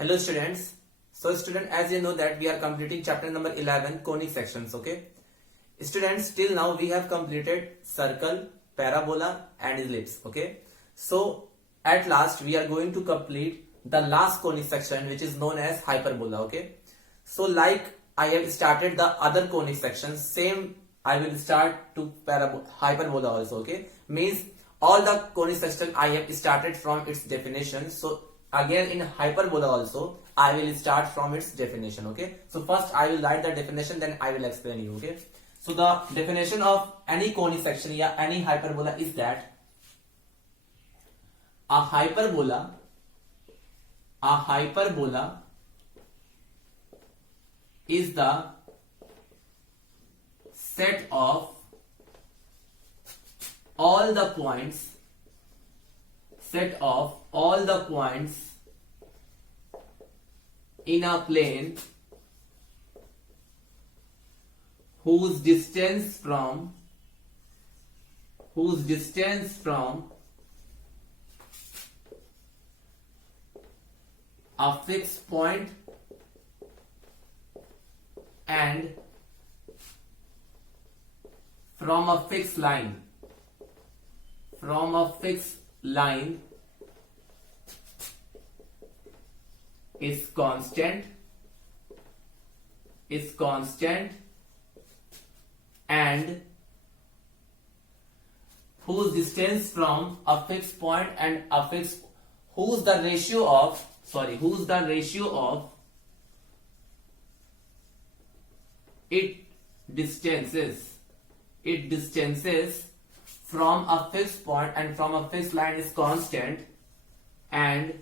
Hello students. So student, as you know that we are completing chapter number 11 conic sections. Okay students, till now we have completed circle, parabola and ellipse. Okay, so at last we are going to complete the last conic section, which is known as hyperbola. Okay, so like I have started the other conic sections, same I will start to hyperbola also. Okay, means all the conic section I have started from its definition. So again in hyperbola also I will start from its definition. Okay, so first I will write the definition, then I will explain you. Okay, so the definition of any conic section या any hyperbola is that a hyperbola is the set of all the points in a plane whose distance from a fixed point and from a fixed line is constant and whose distance from a fixed point and a fixed whose the ratio of it distances from a fixed point and from a fixed line is constant, and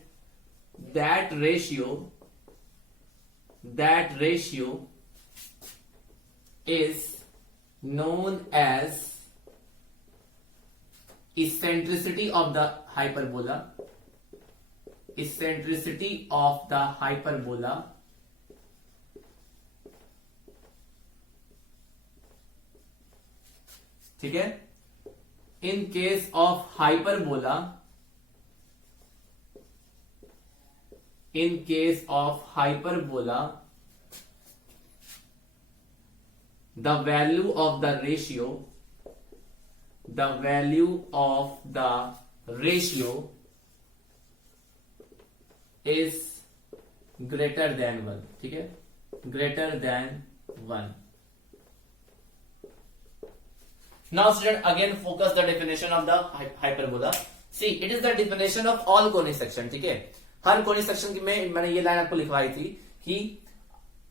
that ratio is known as eccentricity of the hyperbola. ठीक है, in case of hyperbola the value of the ratio is greater than 1. ठीक है, greater than 1. Now student, again focus the definition of the hyperbola. See, it is the definition of all conic section. ठीक है, हर conic section की मैंने ये line आपको लिखवाई थी कि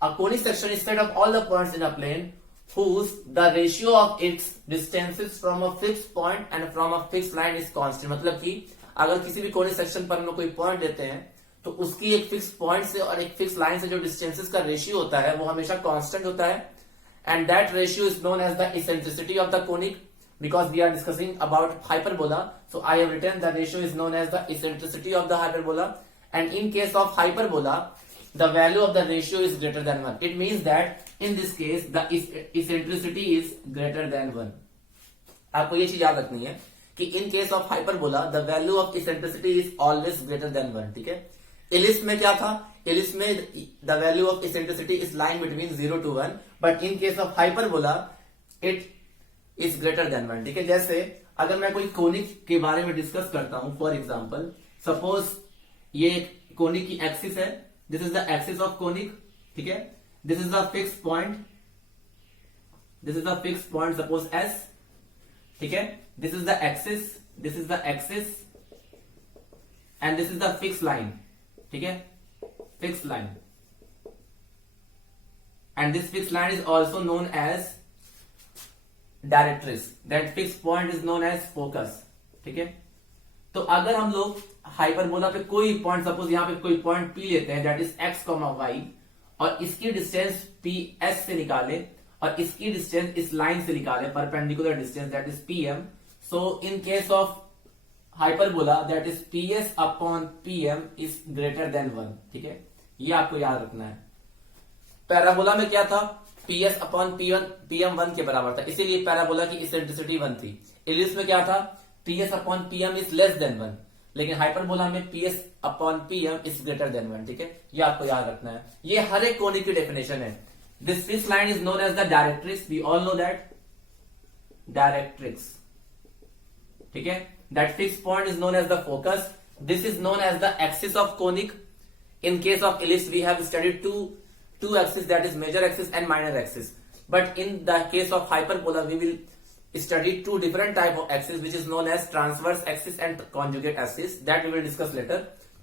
a conic section is set of all the points in a plane whose the ratio of its distances from a fixed point and from a fixed line is constant. मतलब कि अगर किसी भी conic section पर हम लोग कोई point देते हैं तो उसकी एक फिक्स पॉइंट से और एक फिक्स लाइन से जो डिस्टेंसेस का रेशियो होता है वो हमेशा कांस्टेंट होता है, and that ratio is known as the eccentricity of the conic. Because we are discussing about hyperbola, so I have written the ratio is known as the eccentricity of the hyperbola, and in case of hyperbola the value of the ratio is greater than 1. It means that in this case the eccentricity is greater than 1. आपको ये चीज याद रखनी है कि in case of hyperbola the value of eccentricity is always greater than 1. ठीक है, ellipse में क्या था, ellipse में the value of eccentricity is lying between 0 to 1, but in case of hyperbola it is greater than 1. ठीक है, जैसे अगर मैं कोई कोनिक के बारे में डिस्कस करता हूं, फॉर एग्जांपल सपोज ये कोनिक की एक्सिस है, this is the axis of conic. ठीक है, this is the fix point suppose S. ठीक है, this is the axis and this is the fix line. ठीक है, fix line, and this fixed line is also known as directrix. That fixed point is known as focus. ठीक है, तो अगर हम लोग हाइपरबोला पे कोई पॉइंट सपोज यहाँ पे कोई पॉइंट पी लेते हैं that is x comma y और इसकी डिस्टेंस पी एस से निकाले और इसकी डिस्टेंस इस लाइन से निकाले perpendicular distance that is p m. So in case of hyperbola that is p s upon p m is greater than 1. ठीक है, ये आपको याद रखना है. पैराबोला में क्या था, p s upon p m 1 के बराबर था, इसीलिए पैराबोला की इसेंट्रिसिटी 1 थी. इलिप्स में क्या था, p s upon p m is less than 1. लेकिन हाइपरबोला में PS upon PM is greater than 1, ठीक है, ये आपको याद रखना है। ये हर एक कोनिक की डेफिनेशन है। This fix line is known as the directrix, we all know that, directrix, ठीक है। That fix point is known as the focus, this is known as the axis of conic. In case of ellipse, we have studied two axes, that is major axis and minor axis. But in the case of hyperbola, we will study two different type of axes, which is known as transverse axis and conjugate axis. That we will discuss later.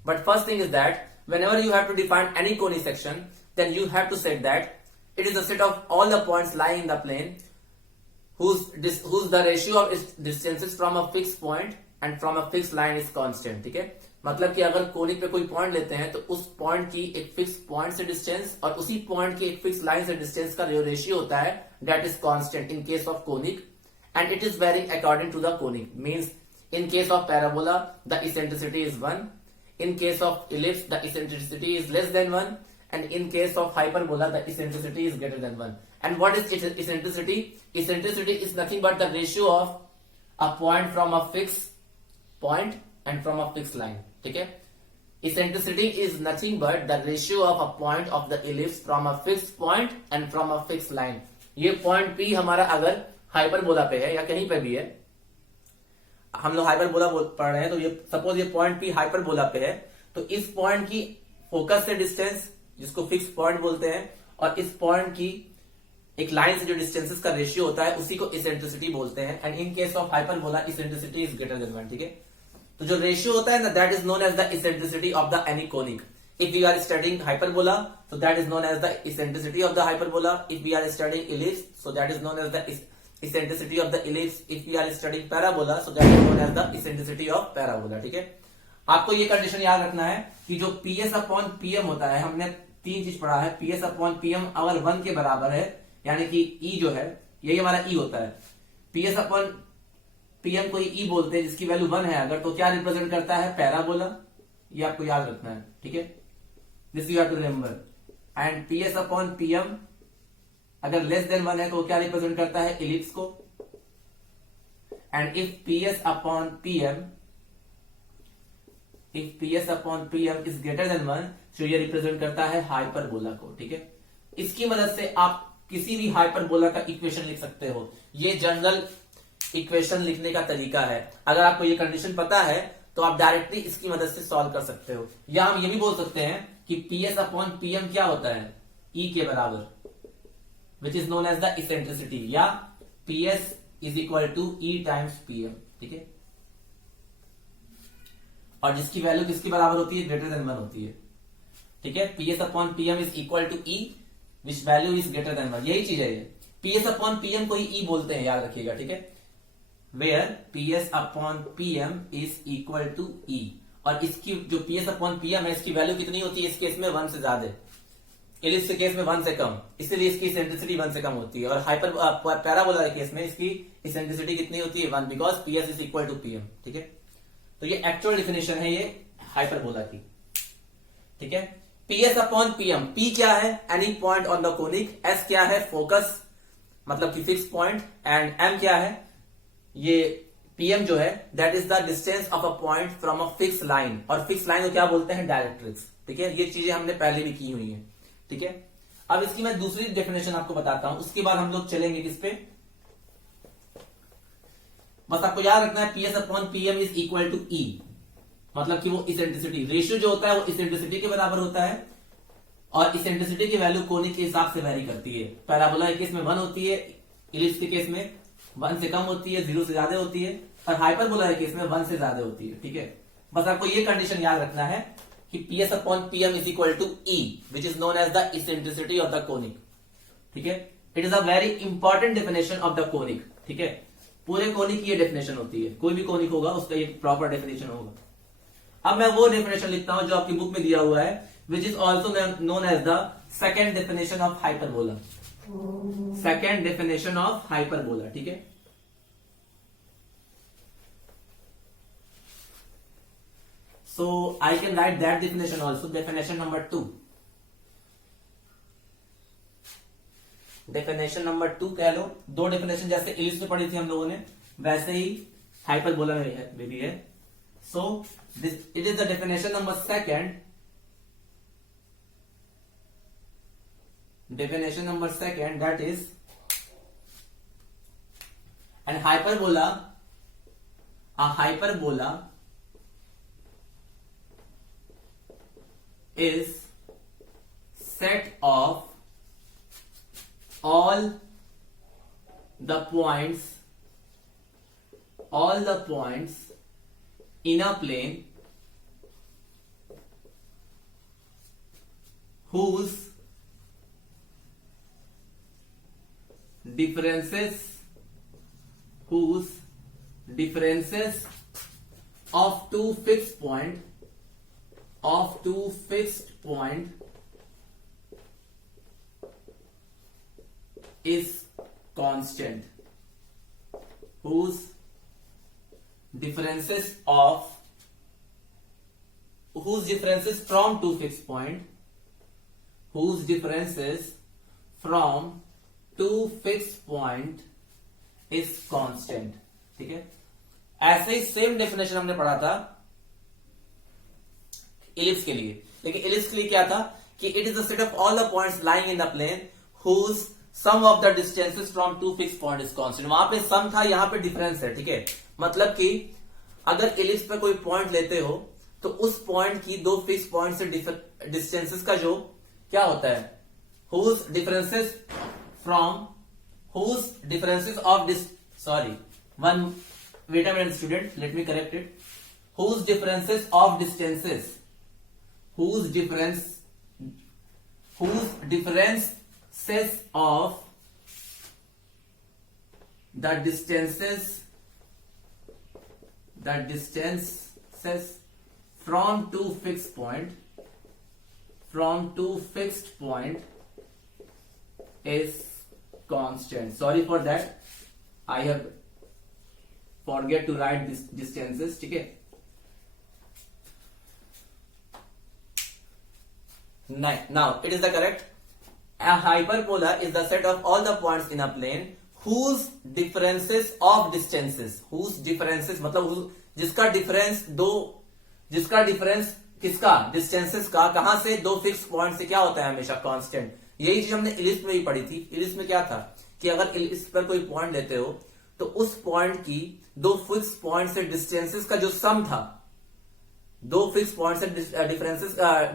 But first thing is that whenever you have to define any conic section, then you have to say that it is a set of all the points lying in the plane whose the ratio of its distances from a fixed point and from a fixed line is constant, ठीक है। मतलब कि अगर conic पे कोई point लेते हैं तो उस पॉइंट की एक फिक्स पॉइंट से डिस्टेंस और उसी पॉइंट की एक फिक्स लाइन से डिस्टेंस का जो रेशियो होता है that is constant in case of conic and it is varying according to the conic. Means in case of parabola the eccentricity is 1, in case of ellipse the eccentricity is less than 1 and in case of hyperbola the eccentricity is greater than 1। And what is eccentricity? Eccentricity is nothing but the ratio of a point from a fix point and from a fix line, ठीक है। Eccentricity is nothing but the ratio of a point of the ellipse from a fix point and from a fix line. ये point P हमारा अगर hyperbola पे है या कहीं पे भी है, हम लोग हाइपरबोला पढ़ रहे हैं, तो ये सपोज ये पॉइंट P हाइपरबोला पे है, तो इस पॉइंट की फोकस से डिस्टेंस जिसको फिक्स पॉइंट बोलते हैं और इस पॉइंट की एक लाइन से जो डिस्टेंसेस का रेशियो होता है उसी को इसेंट्रिसिटी बोलते हैं। And in case of hyperbola eccentricity is greater than 1, ठीक है। तो जो रेशियो होता है ना that is known as the eccentricity of the any conic. If we are studying hyperbola so that is known as the eccentricity of the hyperbola. If we are studying ellipse, so that is known as the eccentricity of the ellipse. If we are studying parabola, so that is known as the eccentricity of parabola, ठीक है। आपको ये condition याद रखना है कि जो PS upon PM होता है, हमने तीन चीज पढ़ा है। PS अपॉन PM अगर 1 के बराबर है, यानी कि E जो है यही हमारा E होता है। PS अपॉन PM को E बोलते हैं जिसकी वैल्यू 1 है अगर, तो क्या रिप्रेजेंट करता है? पैराबोला। ये आपको याद रखना है, ठीक है। This you have to remember. And PS upon PM अगर लेस देन 1 है तो क्या रिप्रेजेंट करता है? इलिप्स को। And if PS upon PM is greater than 1, तो ये रिप्रेजेंट करता है हाइपरबोला को, ठीक है। इसकी मदद से आप किसी भी हाइपरबोला का इक्वेशन लिख सकते हो। ये जनरल इक्वेशन लिखने का तरीका है। अगर आपको ये कंडीशन पता है तो आप डायरेक्टली इसकी मदद से सॉल्व कर सकते हो। या हम ये भी बोल सकते हैं कि PS अपॉन PM क्या होता है? E के बराबर, which is known as the eccentricity, या PS is equal to E times PM, ठीक है। और जिसकी वैल्यू किसके बराबर होती है? ग्रेटर देन 1 होती है, ठीक है। PS upon PM is equal to E which value is greater than 1, यही चीज है ये। PS अपॉन PM को ही E बोलते हैं, याद रखिएगा, ठीक है। Where PS upon PM is equal to E, और इसकी जो PS अपॉन PM है इसकी वैल्यू कितनी होती है? इस केस में 1 से ज्यादा, इलिप्स के केस में 1 से कम, इसलिए इसकी इसेंट्रिसिटी 1 से कम होती है। और हाइपर पैराबोला के केस में इसकी इसेंट्रिसिटी कितनी होती है? 1, because PS is equal to PM, ठीक है। तो ये एक्चुअल डिफिनेशन है ये हाइपरबोला की, ठीक है। PS अपॉन PM, P क्या है? Any point on the conic, S क्या है? फोकस मतलब कि फिक्स पॉइंट, एंड M क्या है? ये PM जो है that is the distance of a point from a fix line, और फिक्स लाइन को क्या बोलते हैं? डायरेक्ट्रिक्स, ठीक है। ये चीजें हमने पहले भी की हुई हैं, ठीक है। अब इसकी मैं दूसरी डेफिनेशन आपको बताता हूं, उसके बाद हम लोग चलेंगे किस पे। बस आपको याद रखना है PS upon PM is equal to E, मतलब कि वो इसेंट्रिसिटी रेशियो जो होता है वो इसेंट्रिसिटी के बराबर होता है, और इसेंट्रिसिटी की वैल्यू कोनिक के हिसाब से वेरी करती है। पैराबोला के केस में 1 होती है, इलिप्स के केस में 1 से कम होती है, 0 से ज्यादा होती है, और हाइपरबोला के केस में 1 से ज्यादा होती है, ठीक है। बस आपको ये कंडीशन याद रखना है कि PS upon PM is equal to E which is known as the eccentricity of the conic, ठीक है। It is a very important definition of the conic, ठीक है। पूरे कोनिक की ये डेफिनेशन होती है, कोई भी कोनिक होगा उसका ये प्रॉपर डेफिनेशन होगा। अब मैं वो डेफिनेशन लिखता हूं जो आपकी बुक में दिया हुआ है, which is also known as the second definition of hyperbola, second definition of hyperbola, ठीक है। So I can write that definition also, definition number 2. Definition number 2 कह लो। दो डेफिनेशन जैसे इलिप्स में पढ़ी थी हम लोगों ने, वैसे ही हाइपरबोला में भी है। So this, it is the definition number second. Definition number second, that is, and hyperbola, a hyperbola is set of all the points in a plane whose differences of two fixed point is constant, whose differences from two fixed point is constant. ठीक है, ऐसे ही same definition हमने पढ़ा था ellipse के लिए, लेकिन ellipse के लिए क्या था कि it is the set of all the points lying in the plane whose sum of the distances from two fix point is constant. वहां पे सम था, यहां पे डिफरेंस है. ठीक है, मतलब कि अगर इलिप्स पे कोई पॉइंट लेते हो तो उस पॉइंट की दो फिक्स पॉइंट से डिस्टेंसेस का जो क्या होता है, whose differences of wait a minute student, let me correct it. Whose differences of distances of the distances from two fixed point is constant. Sorry for that, I have forget to write this distances. ठीक है, now it is the correct. A hyperbola is the set of all the points in a plane whose differences of distances, मतलब जिसका difference किसका, distances का, कहां से, दो fix point से क्या होता है हमेशा, कांस्टेंट. यही चीज हमने इलिप्स में भी पढ़ी थी. इलिप्स में क्या था कि अगर इलिप्स पर कोई पॉइंट लेते हो तो उस पॉइंट की दो फिक्स पॉइंट से डिस्टेंसेस का जो सम था, दो फिक्स पॉइंट से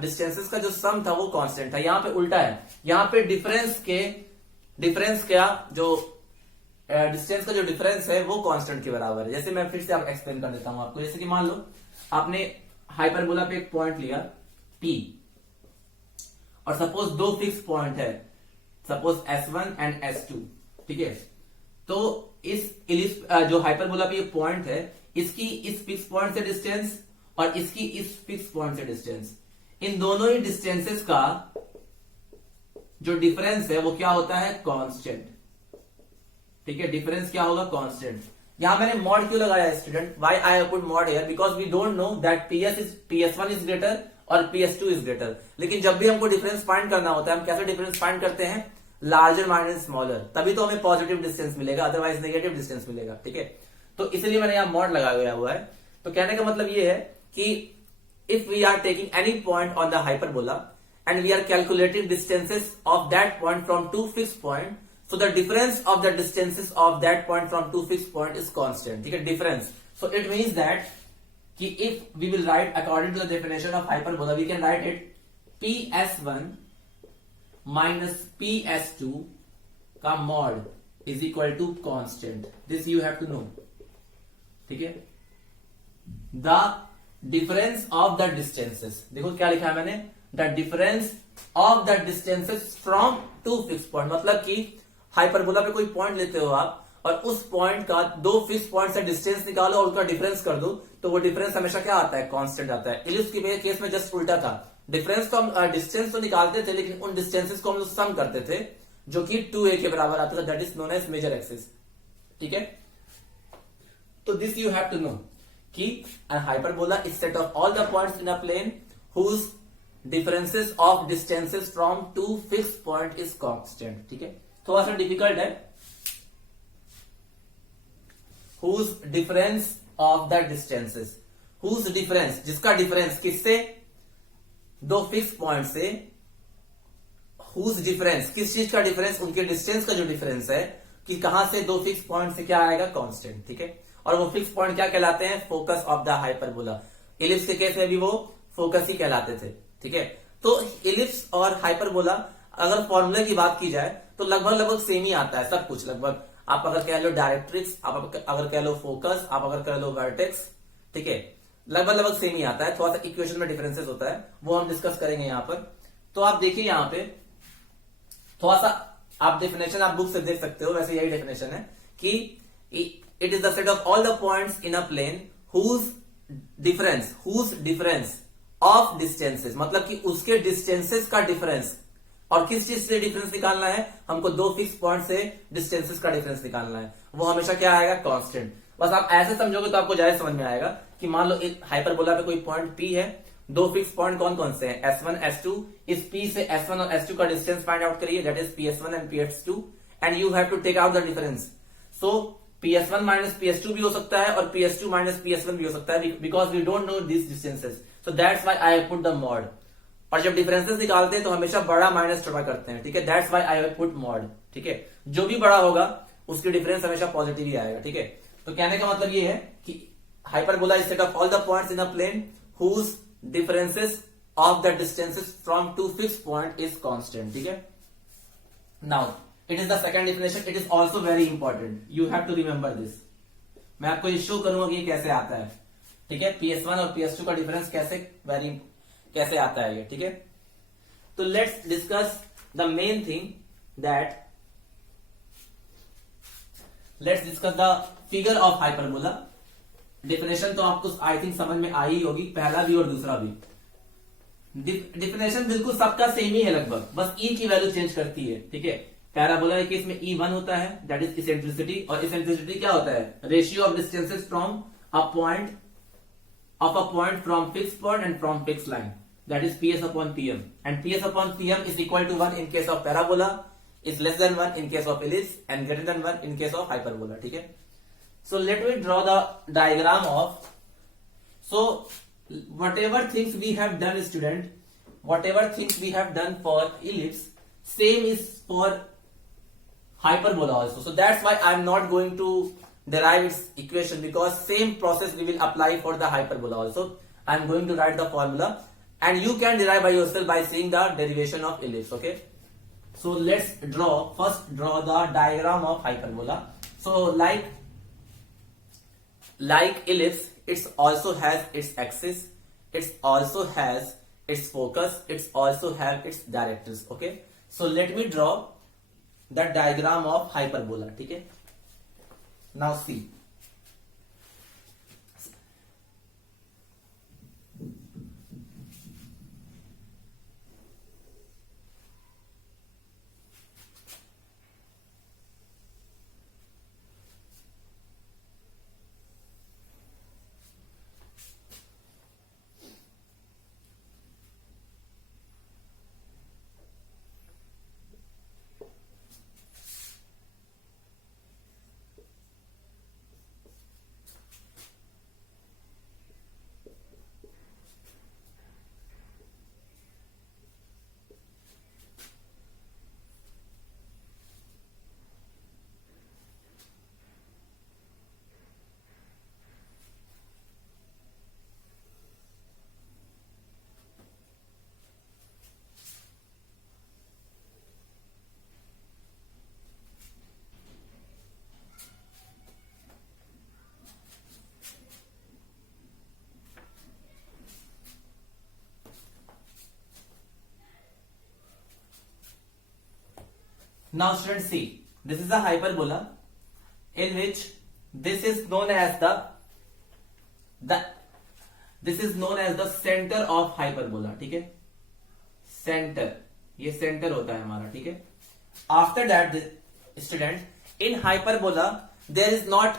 डिस्टेंसेस का जो सम था वो कांस्टेंट था. यहां पे उल्टा है, यहां पे डिफरेंस क्या, जो डिस्टेंस का जो डिफरेंस है वो कांस्टेंट के बराबर है. जैसे मैं फिर से एक्सप्लेन कर देता हूं आपको. जैसे कि मान लो आपने हाइपरबोला पे एक पॉइंट लिया P और सपोज दो फिक्स पॉइंट है, सपोज S1 एंड S2. ठीक है, तो इस इलिप्स जो हाइपरबोला पे ये पॉइंट है, इसकी इस फिक्स पॉइंट से डिस्टेंस और इसकी इस फिक्स पॉइंट से डिस्टेंस, इन दोनों ही डिस्टेंसेस का जो डिफरेंस है वो क्या होता है, कांस्टेंट. ठीक है, डिफरेंस क्या होगा, कांस्टेंट. यहां मैंने मॉड क्यों लगाया student, why I have put mod here, because we don't know that PS1 is greater और PS2 इज ग्रेटर. लेकिन जब भी हमको डिफरेंस फाइंड करना होता है, हम कैसे डिफरेंस फाइंड करते हैं, लार्जर माइनस स्मॉलर, तभी तो हमें पॉजिटिव डिस्टेंस मिलेगा, अदरवाइज नेगेटिव डिस्टेंस मिलेगा. ठीक है, तो इसलिए मैंने यहां मॉड लगाया हुआ है. तो कहने का मतलब ये है कि if we are taking any point on the hyperbola and we are calculating distances of that point from two fix point, so the difference of the distances of that point from two fix point is constant. ठीक है, difference. So it means that कि if we will write according to the definition of hyperbola, we can write it PS1 minus PS2 का mod is equal to constant. This you have to know. ठीक है, the difference of the distances, देखो क्या लिखा है मैंने, the difference of the distances from two fix point. मतलब कि हाइपरबोला पे कोई पॉइंट लेते हो आप और उस पॉइंट का दो फिक्स पॉइंट से डिस्टेंस निकालो और उसका डिफरेंस कर दो, तो वो डिफरेंस हमेशा क्या आता है, कांस्टेंट आता है. इलिप्स के केस में जस्ट उल्टा था, डिफरेंस तो हम डिस्टेंस तो निकालते थे, लेकिन उन डिस्टेंसेस को हम लोग सम करते थे जो कि 2a के बराबर आता था, that is known as major axis. ठीक है, तो this you have to know कि hyperbola is set of all the points in a plane whose differences of distances from two fix point is constant. ठीक है, थोड़ा सा difficult है. Whose difference of the distances, whose difference, जिसका difference किससे, दो fix point से, whose difference, किस चीज का डिफरेंस, उनके डिस्टेंस का जो डिफरेंस है कि कहां से दो फिक्स पॉइंट से क्या आएगा, कांस्टेंट, ठीक है। और वो फिक्स पॉइंट क्या कहलाते हैं, focus of the hyperbola. Ellipse के केस में भी वो फोकस ही कहलाते थे, ठीक है। तो इलिप्स और हाइपरबोला अगर फॉर्मूला की बात की जाए तो लगभग लगभग सेम ही आता है सब कुछ, लगभग। आप अगर कह लो डायरेक्ट्रिक्स, आप अगर कह लो फोकस, आप अगर कह लो वर्टेक्स, ठीक है, लगभग लगभग सेम ही आता है। थोड़ा सा इक्वेशन में डिफरेंसेस होता है, वो हम डिस्कस करेंगे यहां पर। तो आप देखिए यहां पे थोड़ा सा, आप डेफिनेशन आप बुक से देख सकते हो, वैसे यही डेफिनेशन है कि it is the set of all the points in a plane whose difference of distances, मतलब कि उसके डिस्टेंसेस का डिफरेंस। और किस चीज से डिफरेंस निकालना है, हमको दो फिक्स पॉइंट से डिस्टेंसेस का डिफरेंस निकालना है, वो हमेशा क्या आएगा, कांस्टेंट। बस आप ऐसे समझोगे तो आपको ज्यादा समझ में आएगा कि मान लो एक हाइपरबोला पे कोई पॉइंट P है, दो फिक्स पॉइंट कौन कौन से हैं, S1 S2। इस P से S1 और S2 का डिस्टेंस फाइंड आउट करिए, that is PS1 and PS2, and you have to take out the difference. So PS1 minus PS2 भी हो सकता है और PS2 माइनस PS1 भी हो सकता है, because we don't know this distances, so that's why I put the mod. और जब डिफरेंसेस निकालते हैं तो हमेशा बड़ा माइनस छोटा करते हैं, ठीक है, that's why I put mod, ठीक है। जो भी बड़ा होगा उसकी डिफरेंस हमेशा पॉजिटिव ही आएगा, ठीक है। तो कहने का मतलब ये है कि hyperbola is set of all the points in a plane whose differences of the distances from two fix point is constant, ठीक है। Now it is the second definition, it is also very important, you have to remember this. मैं आपको ये show करूंगा कि ये कैसे आता है, ठीक है, PS1 और PS2 का डिफरेंस कैसे आता है ये, ठीक है। तो let's discuss the main thing that, let's discuss the figure of hyperbola. Definition तो आपको आई थिंक समझ में आई होगी, पहला भी और दूसरा भी। डिफिनेशन बिल्कुल सबका सेम ही है लगभग, बस ई की वैल्यू चेंज करती है, ठीक है। पैराबोला के केस में E1 होता है, दैट इज इसेंट्रिसिटी, और इसेंट्रिसिटी क्या होता है, ratio of distances from a point from fix point and from fix line, that is PS upon PM, and PS upon PM is equal to 1 in case of parabola, is less than 1 in case of ellipse, and greater than 1 in case of hyperbola, ठीक है। So let me draw the diagram of, so whatever things we have done student, whatever things we have done for ellipse, same is for hyperbola also, so that's why I am not going to derive its equation, because same process we will apply for the hyperbola also. I am going to write the formula and you can derive by yourself by seeing the derivation of ellipse, okay. So let's first draw the diagram of hyperbola. So like ellipse, it also has its axis, it also has its focus, it also have its directrix, okay. So let me draw the diagram of hyperbola, ठीक है। Now see, now students see, this is a hyperbola in which this is known as this is known as the center of hyperbola, ठीक है, centre, ये centre होता है हमारा, ठीक है। After that student, in hyperbola there is not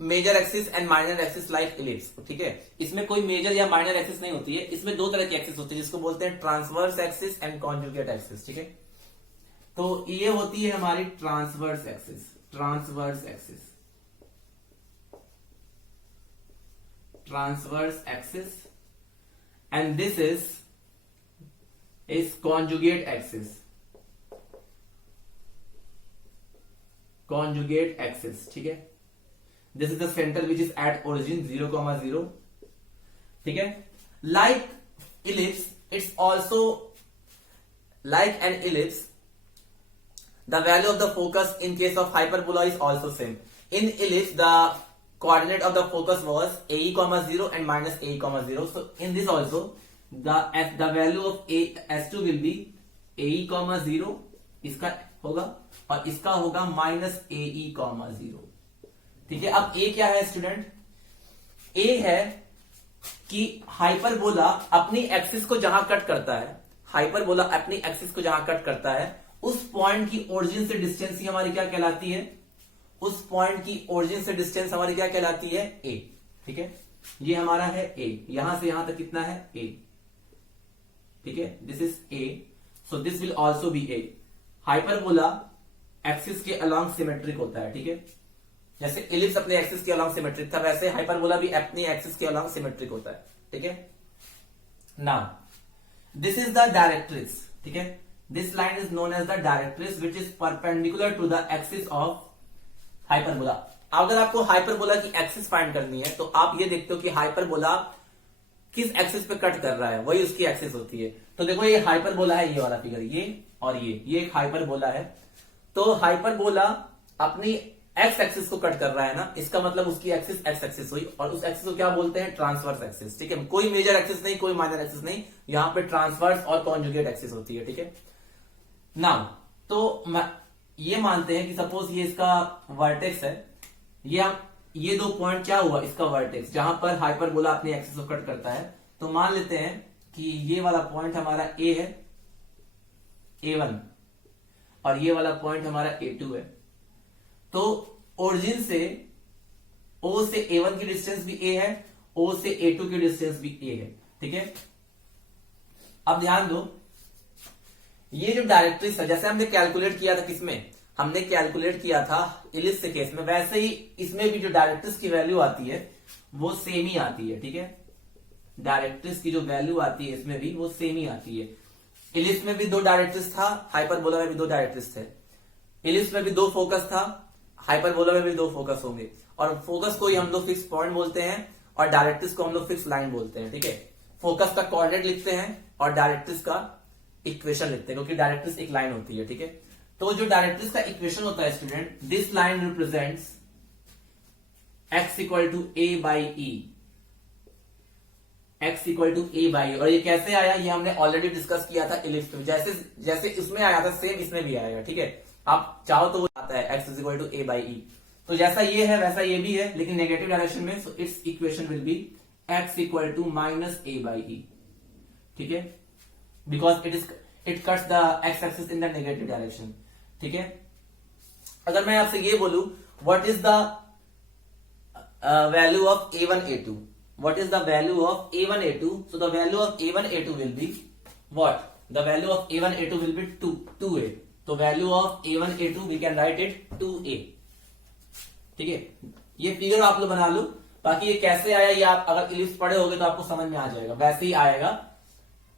major axis and minor axis like ellipse, ठीक है। इसमें कोई मेजर या माइनर एक्सिस नहीं होती है, इसमें दो तरह की एक्सिस होती है जिसको बोलते हैं transverse axis and conjugate axis, ठीक है। तो ये होती है हमारी transverse axis, transverse axis, and this is conjugate axis. Conjugate axis, ठीक है. This is the center which is at origin 0,0. ठीक है. Like ellipse, it's also like an ellipse. The value of the focus in case of hyperbola is also same. In ellipse, the coordinate of the focus was ae, 0 and minus ae, 0. So in this also, the value of s2 will be ae, 0. इसका होगा और इसका होगा minus ae, 0. ठीक है. अब a क्या है स्टूडेंट? a है कि हाइपरबोला अपनी एक्सिस को जहां कट करता है, हाइपरबोला अपनी एक्सिस को जहां कट करता है, उस पॉइंट की ओरिजिन से डिस्टेंस ही हमारी क्या कहलाती है? उस पॉइंट की ओरिजिन से डिस्टेंस हमारी क्या कहलाती है? a. ठीक है. ये हमारा है a. यहां से यहां तक कितना है? a. ठीक है. This is a. So this will also be a. Hyperbola axis के अलॉन्ग सिमेट्रिक होता है. ठीक है. जैसे इलिप्स अपने एक्सिस के अलॉन्ग सिमेट्रिक था, वैसे हाइपरबोला भी अपनी एक्सिस के अलॉन्ग सिमेट्रिक होता है. ठीक है. Now this is the directrix. ठीक है. This line is known as the directrix which is perpendicular to the axis of hyperbola. अगर आपको हाइपरबोला की एक्सिस फाइंड करनी है तो आप ये देखते हो कि हाइपरबोला किस एक्सिस पे कट कर रहा है, वही उसकी एक्सिस होती है. तो देखो ये हाइपरबोला है, ये वाला फिगर, ये और ये एक हाइपरबोला है. तो हाइपरबोला अपनी एक्स एक्सिस को कट कर रहा है ना, इसका मतलब उसकी एक्सिस एक्स एक्सिस हुई, और उस एक्सिस को क्या बोलते हैं? Transverse axis. ठीक है. कोई मेजर एक्सिस नहीं, कोई माइनर एक्सिस नहीं, यहां पे ट्रांसवर्स और कॉन्जुगेट एक्सिस होती है. ठीक है. नाउ तो ये मानते हैं कि सपोज ये इसका वर्टेक्स है, ये दो पॉइंट क्या हुआ? इसका वर्टेक्स, जहां पर हाइपरबोला अपनी एक्सिस को कट करता है. तो मान लेते हैं कि ये वाला पॉइंट हमारा a है, a1, और ये वाला पॉइंट हमारा a2 है. तो ओरिजिन से o से a1 की डिस्टेंस भी a है, o से a2 की डिस्टेंस भी a है. ठीक है. अब ध्यान दो, ये जो डायरेक्ट्रिक्स है, जैसे हमने कैलकुलेट किया था, किसमें हमने कैलकुलेट किया था? इलिप्स के केस में, वैसे ही इसमें भी जो डायरेक्ट्रिक्स की वैल्यू आती है वो सेम ही आती है. ठीक है. डायरेक्ट्रिक्स की जो वैल्यू आती है इसमें भी वो सेम ही आती है. इलिप्स में भी दो डायरेक्ट्रिक्स था, हाइपरबोला में भी दो डायरेक्ट्रिक्स थे. इलिप्स में भी दो फोकस था, हाइपरबोला में भी दो फोकस होंगे, और फोकस को ही हम लोग फिक्स पॉइंट बोलते हैं और डायरेक्ट्रिक्स को हम लोग फिक्स लाइन बोलते हैं. ठीक है. फोकस का कोऑर्डिनेट लिखते हैं और डायरेक्ट्रिक्स का इक्वेशन लिखते हैं, क्योंकि डायरेक्ट्रिक्स एक लाइन होती है. ठीक है. तो जो डायरेक्ट्रिक्स का इक्वेशन होता है student, this line represents x equal to a by e. x equal to a by, और ये कैसे आया? ये हमने ऑलरेडी डिस्कस किया था इलिप्स में. जैसे इसमें आया था सेम इसमें भी आएगा. ठीक है. आप चाहो तो वो आता है x equal to a by e. तो जैसा ये है वैसा ये भी है, लेकिन नेगेटिव डायरेक्शन में. So its equation will be x equal to minus a by e. ठीक है. Because it cuts the x axis in the negative direction. ठीक है. अगर मैं आपसे ये बोलूं what is the value of a1 a2, what is the value of a1 a2? So the value of a1 a2 will be what? The value of a1 a2 will be 2a. तो value of a1 a2 we can write it 2a. ठीक है. ये figure आप लोग बना लो, बाकी ये कैसे आया ये आप अगर इलिप्स पढ़े होगे तो आपको समझ में आ जाएगा. वैसे ही आएगा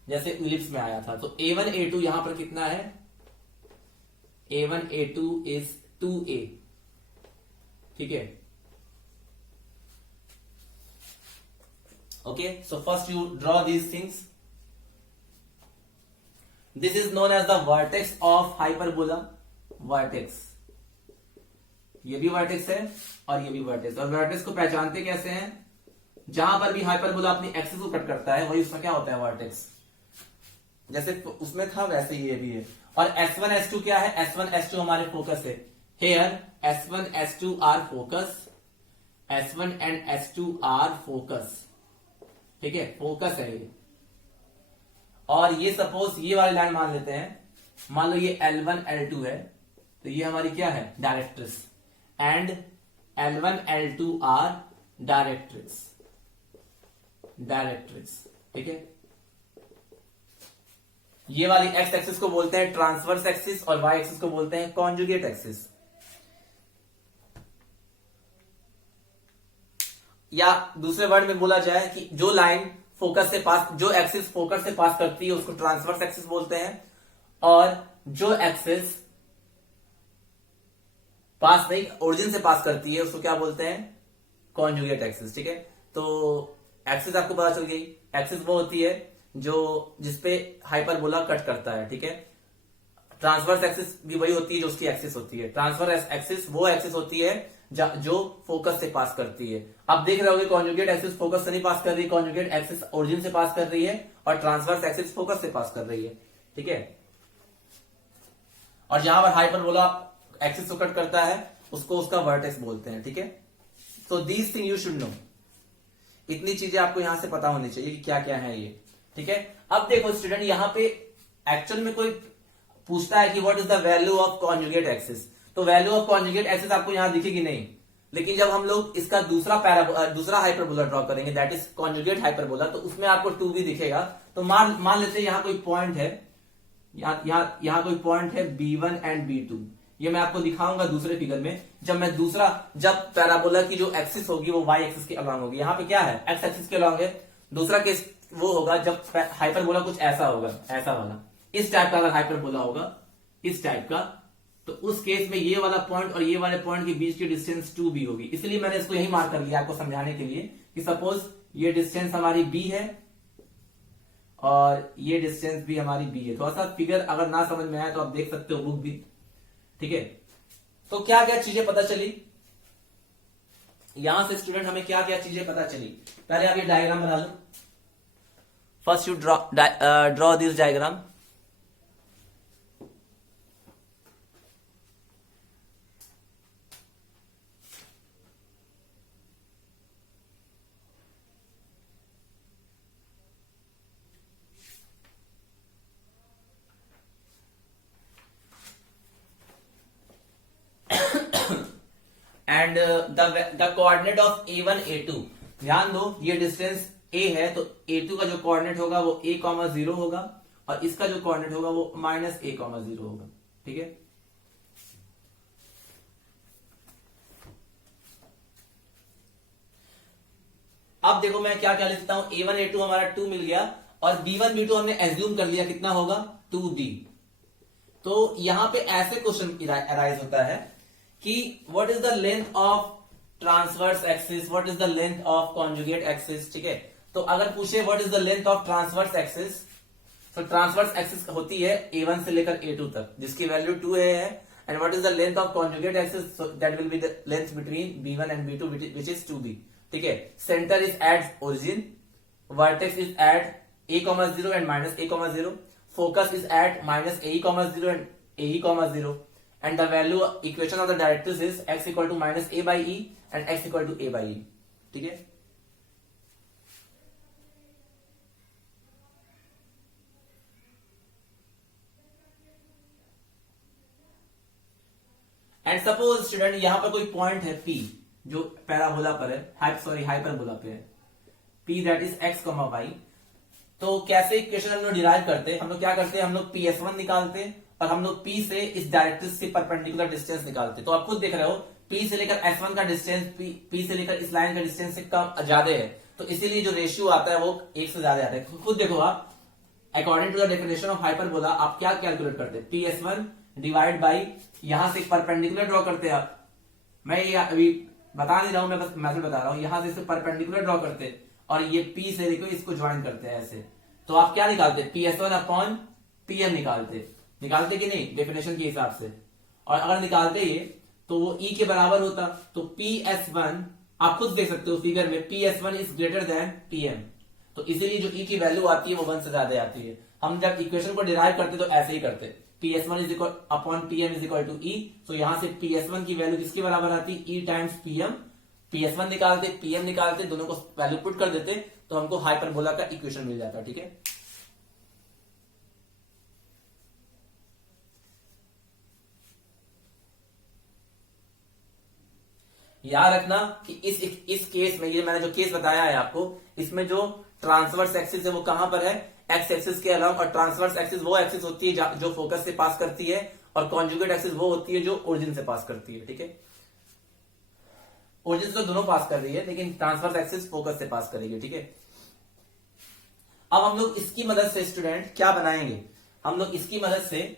जैसे इलिप्स में आया था. तो a1 a2 यहां पर कितना है? a1 a2 is 2a. ठीक है. Okay, so first you draw these things. This is known as the vertex of hyperbola. Vertex. ये भी वर्टेक्स है और ये भी वर्टेक्स. और वर्टेक्स को पहचानते कैसे हैं? जहां पर भी हाइपरबोला अपनी एक्सिस को कट करता है वही उसका क्या होता है? वर्टेक्स. जैसे उसमें था वैसे ये भी है. और S1 S2 क्या है? S1 S2 हमारे फोकस है. Here S1 S2 are focus. S1 and S2 are focus. ठीक है. फोकस है ये. और ये सपोज ये वाली लाइन मान लेते हैं, मान लो ये L1 L2 है, तो ये हमारी क्या है? Directrix. And L1 L2 are directrix. Directrix. ठीक है. ये वाली एक्स एक्सिस को बोलते हैं ट्रांसवर्स एक्सिस और वाई एक्सिस को बोलते हैं कॉन्जुगेट एक्सिस. या दूसरे वर्ड में बोला जाए कि जो लाइन फोकस से पास, जो एक्सिस फोकस से पास करती है उसको ट्रांसवर्स एक्सिस बोलते हैं, और जो एक्सिस पास नहीं, ओरिजिन से पास करती है उसको क्या बोलते हैं, कॉन्जुगेट एक्सिस। ठीक है, तो एक्सिस आपको पता चल गई। एक्सिस वो होती है जो जिसपे हाइपरबोला कट करता है। ठीक है, ट्रांसवर्स एक्सिस भी वही होती है जो उसकी एक्सिस होती है। ट्रांसवर्स एक्सिस वो एक्सिस होती है जो फोकस से पास करती है। अब देख रहे होगे कॉन्जुगेट एक्सिस फोकस से नहीं पास कर रही, कॉन्जुगेट एक्सिस ओरिजिन से पास कर रही है, और ट्रांसवर्स एक्सिस फोकस से पास कर रही है। ठीक है, और जहां पर हाइपरबोला एक्सिस को कट करता है उसको उसका वर्टेक्स बोलते हैं। ठीक है, so these thing you should know. इतनी चीजें आपको यहां से पता होनी चाहिए कि क्या क्या है ये। ठीक है, अब देखो स्टूडेंट, यहां पे एक्चुअल में कोई पूछता है कि what is the value of conjugate axis, तो वैल्यू ऑफ कॉन्जुगेट एक्सिस आपको यहां दिखेगी नहीं, लेकिन जब हम लोग इसका दूसरा हाइपरबोला ड्रॉ करेंगे, दैट इज कॉन्जुगेट हाइपरबोला, तो उसमें आपको 2 भी दिखेगा। तो मान लेते हैं यहां कोई पॉइंट है, यहां कोई पॉइंट है B1 एंड B2। ये मैं आपको दिखाऊंगा दूसरे फिगर में। जब पैराबोला की जो एक्सिस होगी वो y एक्सिस के अलॉन्ग होगी। यहाँ पे क्या है, x एक्सिस के अलॉन्ग है। दूसरा केस वो होगा जब हाइपरबोला कुछ ऐसा होगा, ऐसा वाला, इस टाइप का अगर हाइपरबोला होगा, इस टाइप का, तो उस केस में ये वाला पॉइंट और ये वाले पॉइंट के बीच की डिस्टेंस 2b होगी। इसलिए मैंने इसको यही मार्क कर लिया आपको समझाने के लिए कि सपोज ये डिस्टेंस हमारी b है और ये डिस्टेंस भी हमारी b है। थोड़ा सा फिगर अगर ना समझ में आए तो आप देख सकते हो बुक भी। ठीक है, तो क्या क्या चीजें पता चली यहां से स्टूडेंट, हमें क्या क्या चीजें पता चली। पहले आप ये डायग्राम बना लो। First you draw this diagram. And the coordinate of A1 A2, ध्यान दो ये डिस्टेंस A है तो A2 का जो कोऑर्डिनेट होगा वो A,0 होगा, और इसका जो कोऑर्डिनेट होगा वो -A,0 होगा। ठीक है, अब देखो मैं क्या क्या लिखता हूं, A1 A2 हमारा 2 मिल गया, और B1 B2 हमने एज्यूम कर लिया कितना होगा, 2B। तो यहां पे ऐसे क्वेश्चन अराइज होता है कि what is the length of transverse axis, what is the length of conjugate axis. ठीक है, तो अगर पूछे what is the length of transverse axis, तो ट्रांसवर्स एक्सिस होती है A1 से लेकर A2 तक, जिसकी वैल्यू 2 है, and what is the length of conjugate axis, that will be the length between B1 and B2 which is 2B। ठीक है, centre is at origin, vertex is at A,0 and -A,0, focus is at -AE,0 and AE,0, and the value equation of the directrix is x equal to -a by e and x equal to a by e। ठीक है, and suppose student यहां पर कोई point है P जो parabola पर है, hyperbola पे है, P that is x, y। तो कैसे इक्वेशन हम लोग डिराइव करते हैं, हम लोग क्या करते हैं, हम लोग PS1 निकालते हैं और हम लोग P से इस डायरेक्ट्रिक्स से परपेंडिकुलर डिस्टेंस निकालते। तो आप खुद देख रहे हो P से लेकर S1 का डिस्टेंस P से लेकर इस लाइन का डिस्टेंस से कम ज्यादा है, तो इसीलिए जो रेशियो आता है वो 1 से ज्यादा आता है। खुद देखो आप, according to the definition of hyperbola आप क्या कैलकुलेट करते हैं, PS1 डिवाइड बाई, यहां से परपेंडिकुलर ड्रॉ करते हैं आप। मैं ये अभी बता नहीं रहा हूं, मैं बस मैथड बता रहा हूं। यहां से इसे परपेंडिकुलर ड्रॉ करते हैं और ये P से लेकर इसको ज्वाइन करते हैं ऐसे, तो आप क्या निकालते हैं, PS1 अपॉन PM निकालते कि नहीं डेफिनेशन के हिसाब से। और अगर निकालते ये तो वो E के बराबर होता, तो PS1 आप खुद देख सकते हो फिगर में, PS1 is greater then PM, तो इसीलिए जो E की वैल्यू आती है वो 1 से ज्यादा आती है। हम जब इक्वेशन को डिराइव करते तो ऐसे ही करते, PS1 is equal upon PM is equal to E। तो यहां से PS1 की वैल्यू किसके बराबर आती, E टाइम्स PM। PS1 निकालते, PM निकालते, दोनों को वैल्यू पुट कर देते तो हमको हाइपरबोला का इक्वेशन मिल जाता। ठीक है, याद रखना कि इस केस में, ये मैंने जो केस बताया है आपको, इसमें जो ट्रांसवर्स एक्सिस है वो कहां पर है, एक्स एक्सिस के अलावा। और ट्रांसवर्स एक्सिस वो एक्सिस होती है जो फोकस से पास करती है, और कॉन्जुगेट एक्सिस वो होती है जो ओरिजिन से पास करती है। ठीक है, ओरिजिन तो दोनों पास कर रही है, लेकिन ट्रांसवर्स एक्सिस फोकस से पास करेगी, ठीक है। अब हम लोग इसकी मदद से स्टूडेंट क्या बनाएंगे, हम लोग इसकी मदद से,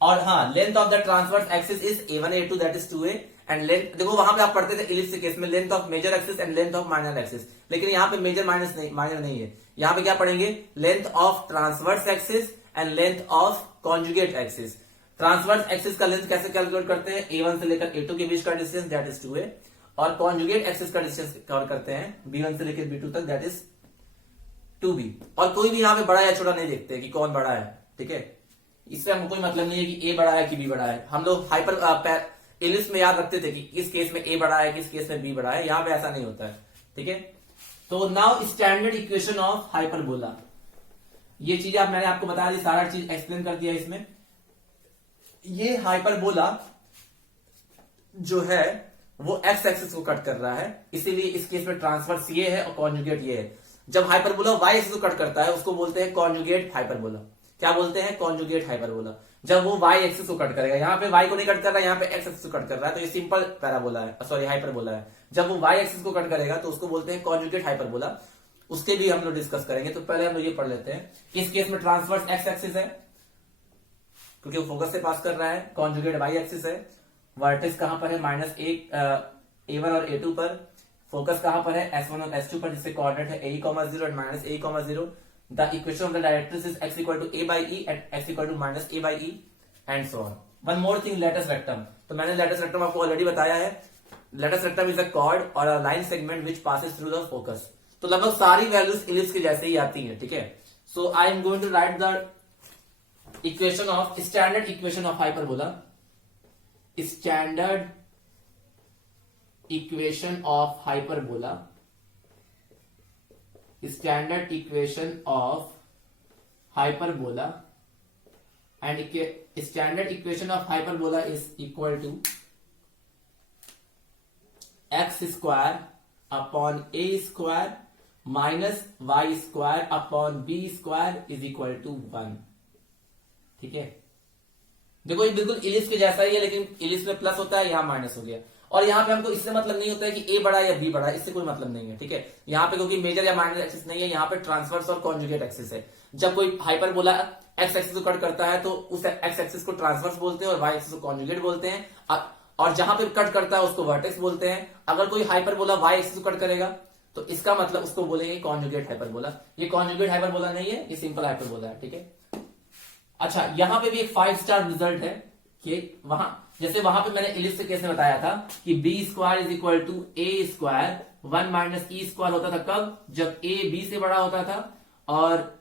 और हाँ, length of the transverse axis is a1 a2 that is 2a, and length, देखो वहां पे आप पढ़ते थे इलिप्स के केस में length of major axis and length of minor axis, लेकिन यहाँ पे मेजर माइनर नहीं है, यहाँ पे क्या पढ़ेंगे, length of transverse axis and length of conjugate axis. Transverse axis का लेंथ कैसे कैलकुलेट करते हैं, a1 से लेकर a2 के बीच का डिस्टेंस दैट इज 2a, और कॉन्जुगेट एक्सिस का डिस्टेंस कवर करते हैं b1 से लेकर b2 तक दैट इज 2b, और कोई भी यहाँ पे बड़ा या छोटा नहीं देखते कि कौन बड़ा है, ठीक है। इससे हमको कोई मतलब नहीं है कि a बड़ा है कि b बड़ा है। हम लोग हाइपर इलिप्स में याद रखते थे कि किस केस में a बड़ा है, किस केस में b बड़ा है, यहाँ पे ऐसा नहीं होता है, ठीक है। तो now standard equation of hyperbola, ये चीज मैंने आपको बता दी, सारा चीज एक्सप्लेन कर दिया इसमें। ये हाइपरबोला जो है वो एक्स एक्सिस को कट कर रहा है, इसीलिए इस केस में ट्रांसवर्स ये है और कॉन्जुगेट ये है। जब हाइपरबोला वाई एक्सिस को कट करता है उसको बोलते हैं कॉन्जुगेट हाइपरबोला। क्या बोलते हैं, कॉन्जुगेट हाइपरबोला। जब वो वाई एक्सिस को कट करेगा, यहाँ पे वाई को नहीं कट कर रहा है, यहाँ पे एक्स एक्सिस को कट कर रहा है, तो ये सिंपल पैराबोला है, सॉरी हाइपरबोला है। जब वो वाई एक्सिस को कट करेगा तो उसको बोलते हैं कॉन्जुगेट हाइपरबोला, उसके भी हम लोग डिस्कस करेंगे। तो पहले हम लोग ये पढ़ लेते हैं, इस केस में ट्रांसवर्स एक्स एक्सिस है क्योंकि वो फोकस से पास कर रहा है, कॉन्जुगेट वाई एक्सिस है, वर्टेक्स कहां पर है, माइनस a1 और a2 पर, फोकस कहां पर है, s1 और s2 पर, जिससे कोऑर्डिनेट है a,0 and minus a,0। The equation of the directrix is x equal to a by e and x equal to minus a by e and so on. One more thing, latus rectum. तो मैंने latus rectum आपको already बताया है। Latus rectum is a chord और a line segment which passes through the focus. तो लगभग सारी values ellipse के जैसे ही आती हैं, ठीक है। So I am going to write the equation of standard equation of hyperbola, standard equation of hyperbola, standard equation of hyperbola, and standard equation of hyperbola is equal to x square upon a square minus y square upon b square is equal to 1, ठीक है। देखो ये बिल्कुल ellipse के जैसा ही है, लेकिन ellipse में प्लस होता है, यहां माइनस हो गया। और यहाँ पे हमको इससे मतलब नहीं होता है कि ए बड़ा है या बी बड़ा है, इससे कोई मतलब नहीं है, ठीक है। यहाँ पे क्योंकि मेजर या माइनर एक्सिस नहीं है, यहाँ पे ट्रांसवर्स और कॉन्जुगेट एक्सिस है। जब कोई हाइपरबोला एक्स एक्सिस को कट करता है तो उस एक्स एक्सिस को ट्रांसवर्स बोलते हैं और वाई एक्सिस को कॉन्जुगेट बोलते हैं, और जहां पे कट करता है उसको वर्टेक्स बोलते हैं। अगर कोई हाइपरबोला वाई एक्सिस को कट करेगा तो इसका मतलब उसको बोलेंगे कॉन्जुगेट हाइपरबोला। ये कॉन्जुगेट हाइपरबोला नहीं है, ये सिंपल हाइपरबोला है, ठीक है। अच्छा, यहां पे भी एक 5 स्टार रिजल्ट है कि वहां, जैसे वहां पे मैंने इलिप्स के केस में बताया था कि b square is equal to a square 1 minus e square होता था, कब, जब ए बी से बड़ा होता था, और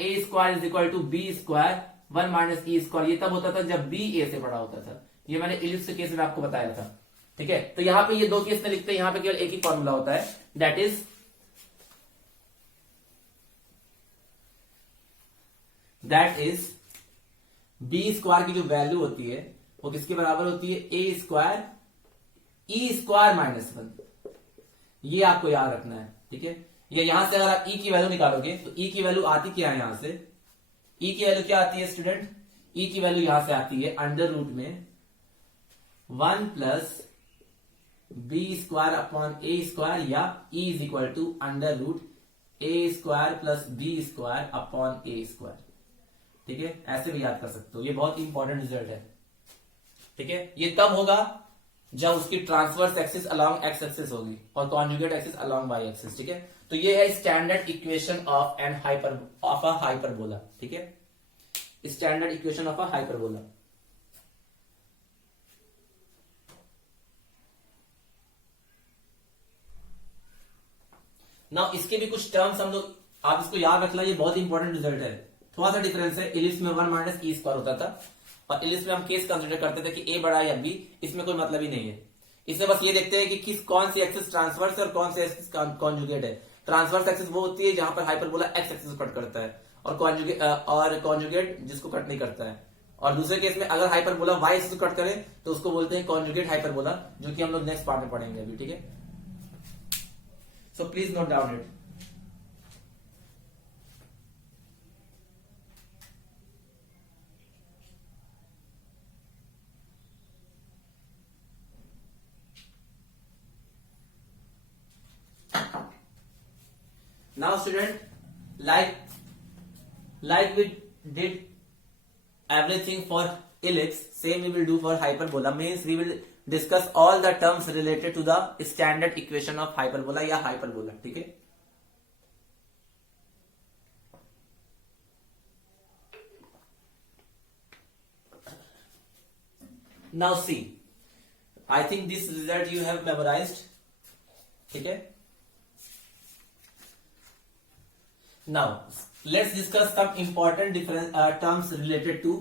a square is equal to b square 1 minus e square ये तब होता था जब बी ए से बड़ा होता था। ये मैंने इलिप्स के केस में आपको बताया था, ठीक है। तो यहाँ पे ये दो केस में लिखते हैं, यहाँ पे केवल एक ही फॉर्मूला होता है, दैट इज बी स्क्वायर की जो वैल्यू होती है वो किसके बराबर होती है, ए स्क्वायर ई स्क्वायर माइनस 1। ये आपको याद रखना है, ठीक है। ये यहां से अगर आप ई की वैल्यू निकालोगे तो ई की वैल्यू आती क्या है, यहां से ई की वैल्यू क्या आती है स्टूडेंट, ई की वैल्यू यहां से आती है अंडर रूट में 1 plus b square upon a square, या e is equal to under root a square plus b square upon a square, ठीक है। ऐसे भी याद कर सकते हो, ये बहुत इंपॉर्टेंट रिजल्ट है, ठीक है। ये तब होगा जब उसकी transverse axis along x axis होगी और conjugate axis along y axis, ठीक है। तो ये है standard equation of an hyperbola, ठीक है, standard equation of a hyperbola. Now इसके भी कुछ टर्म्स हम लोग, आप इसको याद रखना, ये बहुत इंपॉर्टेंट रिजल्ट है। थोड़ा सा डिफरेंस है, इलिप्स में 1 माइनस ई स्क्वायर होता था और इलिप्स में हम केस कंसीडर करते थे कि ए बड़ा या बी, इसमें कोई मतलब ही नहीं है। इसमें बस ये देखते हैं कि कौन सी एक्सिस ट्रांसवर्स है और कौन सी एक्सिस कॉन्जुगेट है। ट्रांसवर्स एक्सिस वो होती है जहां पर हाइपरबोला एक्स एक्सिस को कट करता है, और कॉन्जुगेट जिसको कट नहीं करता है। और दूसरे केस में अगर हाइपरबोला वाई एक्सिस को कट करे तो उसको बोलते हैं कॉन्जुगेट हाइपरबोला, जो कि हम लोग नेक्स्ट पार्ट में पढ़ेंगे अभी, ठीक है। So please note down it. Now student, like we did everything for ellipse, same we will do for hyperbola. Means we will discuss all the terms related to the standard equation of hyperbola या hyperbola. ठीक है. Now see, I think this result you have memorized. ठीक है. Now let's discuss some important different terms related to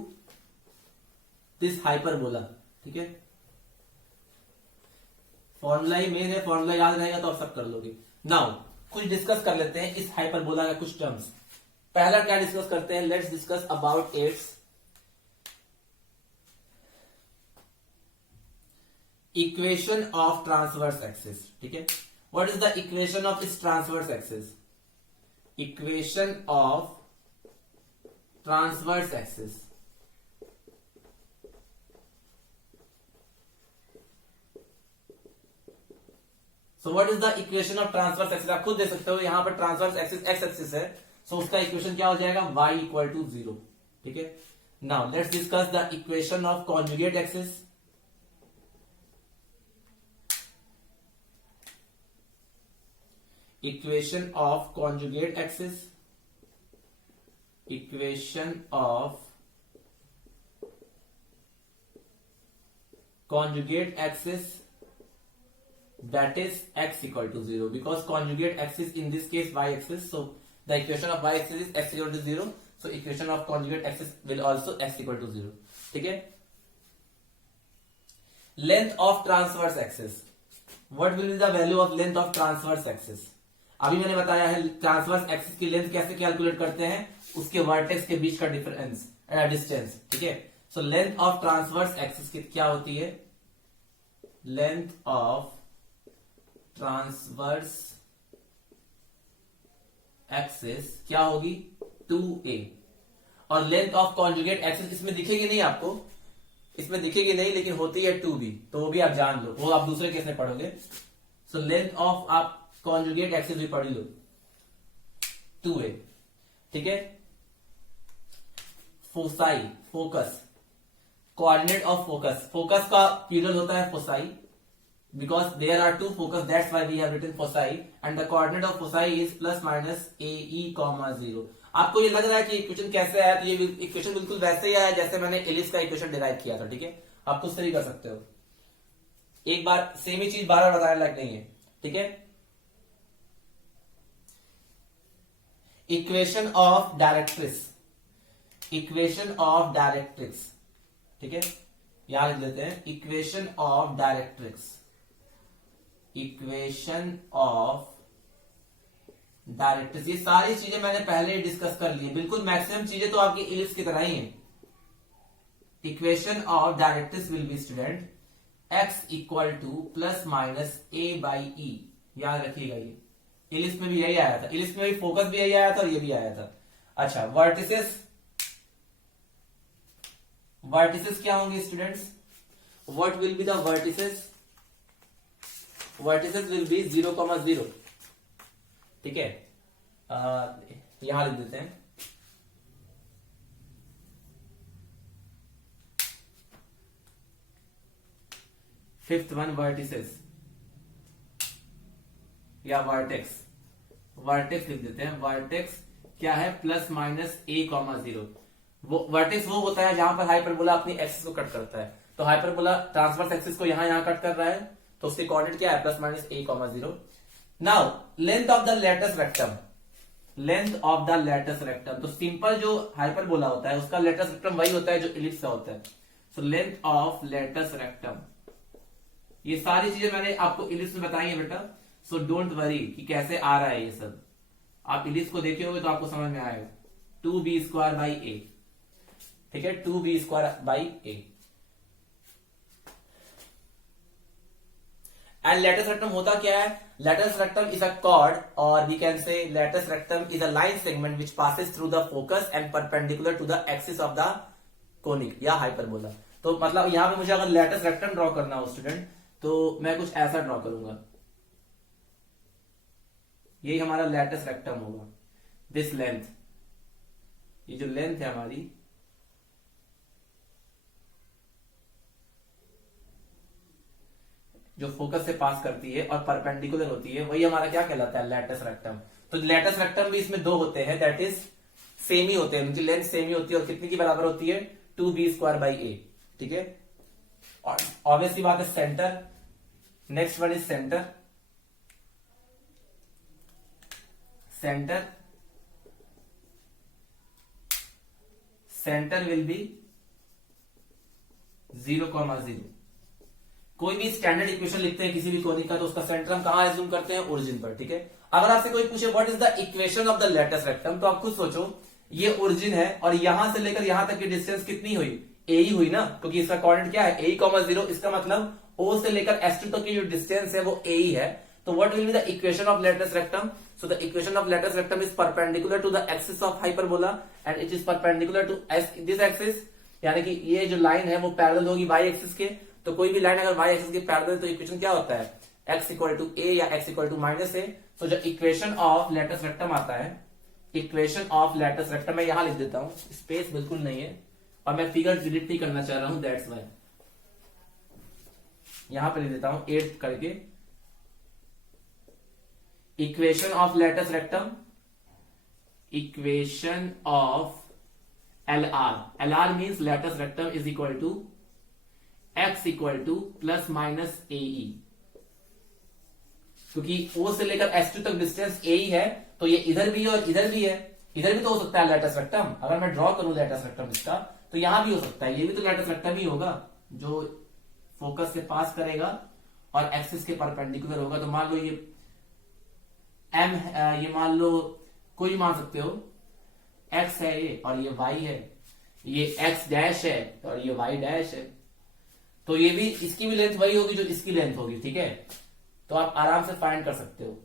this hyperbola. ठीक है. Formula ही main है, formula याद रहेगा तो आप सब कर लोगे. नाउ कुछ डिस्कस कर लेते हैं इस हाइपरबोला का कुछ टर्म्स. पहला क्या डिस्कस करते हैं, let's discuss about its equation of transverse axis. ठीक है. What is the equation of this transverse axis? Equation of transverse axis. So what is the equation of transverse axis? आप खुद देख सकते हो यहां पर ट्रांसवर्स एक्सिस एक्स एक्सिस है, सो उसका इक्वेशन क्या हो जाएगा? y equal to 0. ठीक है. Now let's discuss the equation of conjugate axis. Equation of conjugate axis. Equation of conjugate axis, that is x equal to 0, because conjugate axis in this case y axis, so the equation of y axis is x equal to 0, so equation of conjugate axis will also x equal to 0. ठीक है. Length of transverse axis. What will be the value of length of transverse axis? अभी मैंने बताया है transverse axis की length कैसे calculate करते हैं, उसके वर्टेक्स के बीच का डिफरेंस डिस्टेंस. ठीक है. So length of transverse axis की क्या होती है? लेंथ ऑफ ट्रांसवर्स एक्सिस क्या होगी? 2a. और लेंथ ऑफ कॉन्जुगेट एक्सिस इसमें दिखेगी नहीं आपको, इसमें दिखेगी नहीं, लेकिन होती है 2b, तो वो भी आप जान लो, वो आप दूसरे केस में पढ़ोगे. सो लेंथ ऑफ आप कॉन्जुगेट एक्सिस भी पढ़ लो, 2a. ठीक है. Foci, focus, coordinate of focus. Focus का प्लूरल होता है foci, because there are two focus, that's why we have written foci, and the coordinate of foci is plus minus ae, 0. आपको ये लग रहा है कि इक्वेशन कैसे आया? तो ये इक्वेशन बिल्कुल वैसे ही आया जैसे मैंने एलिप्स का इक्वेशन डिराइव किया था. ठीक है. आप खुद से भी कर सकते हो, एक बार सेम ही चीज बार बार बताने लायक नहीं है. ठीक है. Equation of directrix. Equation of directrix. ठीक है. यहां लिख लेते हैं equation of directrix. Equation of directrix. ये सारी चीजें मैंने पहले ही डिस्कस कर ली है, बिल्कुल मैक्सिमम चीजें तो आपकी इलिप्स की तरह ही है. Equation of directrix will be student x equal to plus minus a by e. याद रखिएगा, ये इलिप्स में भी यही आया था, इलिप्स में भी फोकस भी यही आया था और ये भी आया था. अच्छा, वर्टिसेस. वर्टिसेस क्या होंगे students? What will be the vertices? Vertices will be 0,0. ठीक है. यहां लिख देते हैं फिफ्थ वन, वर्टिसेस या वर्टेक्स. वर्टेक्स लिख देते हैं. वर्टेक्स क्या है? Plus minus a,0. वो वर्टेक्स वो होता है जहां पर हाइपरबोला अपनी एक्सिस को कट करता है. तो हाइपरबोला ट्रांसवर्स एक्सिस को यहां कट कर रहा है, तो उसके कोऑर्डिनेट क्या है? Plus minus a,0. Now length of the latus rectum. Length of the latus rectum. तो सिंपल जो हाइपरबोला होता है उसका लेटस रेक्टम वही होता है जो इलिप्स का होता है. So length of latus rectum. ये सारी चीजें मैंने आपको इलिप्स में बताई है बेटा, सो डोंट वरी कि कैसे आ रहा है ये सब. आप इलिप्स को देखे होगे तो आपको समझ में आएगा. 2b square by a. ठीक है. 2b square by a. And latus rectum होता क्या है? Latus rectum is a chord, और we can say latus rectum is a line segment which passes through the focus and perpendicular to the axis of the conic या hyperbola. तो मतलब यहां पे मुझे अगर लेटस रेक्टम ड्रॉ करना हो स्टूडेंट, तो मैं कुछ ऐसा ड्रॉ करूंगा. यही हमारा लैटिस रेक्टम होगा, दिस लेंथ, ये जो लेंथ है हमारी, जो फोकस से पास करती है और परपेंडिकुलर होती है, वही हमारा क्या कहलाता है, लैटिस रेक्टम। तो लैटिस रेक्टम भी इसमें दो होते हैं, दैट इज सेम ही होते हैं, उनकी लेंथ सेम ही होती है और कितनी की बराबर होती है, 2b² a, ठीक है। और ऑब्वियसली बात है centre, next one is centre, centre will be 0,0। कोई भी स्टैंडर्ड इक्वेशन लिखते हैं किसी भी कोनिक का, तो उसका सेंटर हम कहां एज्यूम करते हैं, ओरिजिन पर, ठीक है। अगर आपसे कोई पूछे what is the equation of the lattice rectum, तो आप खुद सोचो, ये ओरिजिन है और यहां से लेकर यहां तक की डिस्टेंस कितनी हुई, ए ही हुई ना, क्योंकि इसका कोऑर्डिनेट क्या है, a,0, इसका मतलब o से लेकर s2 तक की जो डिस्टेंस है वो a ही है। तो what will be the equation of latus rectum, so the equation of latus rectum is perpendicular to the axis of hyperbola and it is perpendicular to this axis, यानी कि ये जो लाइन है वो पैरेलल होगी y एक्सिस के। तो कोई भी लाइन अगर y एक्सिस के पैरेलल है तो इक्वेशन क्या होता है, x = a या x = -a। तो जो इक्वेशन ऑफ लैटिस रेक्टम आता है, इक्वेशन ऑफ लैटिस रेक्टम मैं यहां लिख देता हूं, स्पेस बिल्कुल नहीं है और मैं फिगर डिलीट नहीं करना चाह रहा हूं, दैट्स व्हाई यहां पे लिख देता हूं 8 करके। Equation of latus rectum, equation of LR means latus rectum is equal to x ± AE, क्योंकि O से लेकर S2 तक डिस्टेंस A ही है, तो ये इधर भी है और इधर भी है, इधर भी तो हो सकता है लैटिस रेक्टम। अगर मैं ड्रॉ करूं लैटिस रेक्टम इसका, तो यहां भी हो सकता है, ये भी तो लैटिस रेक्टम ही होगा जो फोकस से पास करेगा और एक्सिस के परपेंडिकुलर होगा। तो मान लो ये M, ये मान लो कोई मान सकते हो, x है ये और ये y है, ये x डैश है और ये y डैश है, तो ये भी, इसकी भी लेंथ वही होगी जो इसकी लेंथ होगी, ठीक है। तो आप आराम से फाइंड कर सकते हो,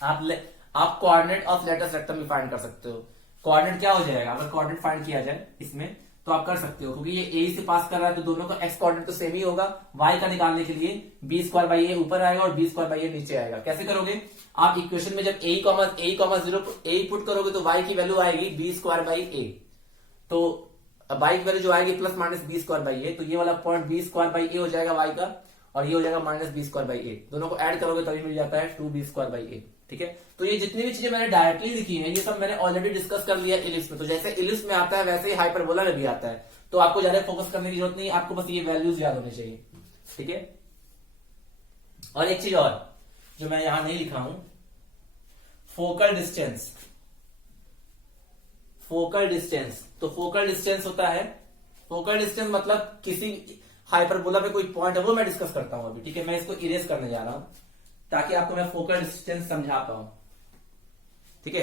आप कोऑर्डिनेट ऑफ लैटिस रेक्टम भी फाइंड कर सकते हो। कोऑर्डिनेट क्या हो जाएगा, अगर कोऑर्डिनेट फाइंड किया जाए इसमें तो आप कर सकते हो, क्योंकि ये ए से पास कर रहा है तो दोनों का एक्स कोऑर्डिनेट तो सेम ही होगा। वाई का निकालने के लिए b² a ऊपर आएगा और b² a नीचे आएगा। कैसे करोगे आप, इक्वेशन में जब a,0 पुट करोगे तो y की वैल्यू आएगी b² a, तो y की वैल्यू जो आएगी प्लस माइनस b² a, तो ये वाला पॉइंट b² a हो जाएगा y का और ये हो जाएगा माइनस b² a, दोनों को ऐड करोगे तभी मिल जाता है 2b² a, ठीक है। तो ये जितनी भी चीजें मैंने डायरेक्टली लिखी हैं ये सब मैंने ऑलरेडी डिस्कस कर लिया इलिप्स में। तो जैसे इलिप्स में आता है वैसे ही हाइपरबोला में भी आता है, तो आपको ज्यादा फोकस करने की जरूरत नहीं, आपको बस ये वैल्यूज याद होने चाहिए, ठीक है। और एक चीज और जो मैं यहां नहीं लिखा हूं, फोकल डिस्टेंस। फोकल डिस्टेंस, तो फोकल डिस्टेंस होता है, फोकल डिस्टेंस मतलब किसी हाइपरबोला पे कोई पॉइंट है, वो मैं डिस्कस करता हूं अभी, ठीक है। मैं इसको इरेज करने जा रहा हूं ताकि आपको मैं फोकल डिस्टेंस समझा पाऊं, ठीक है।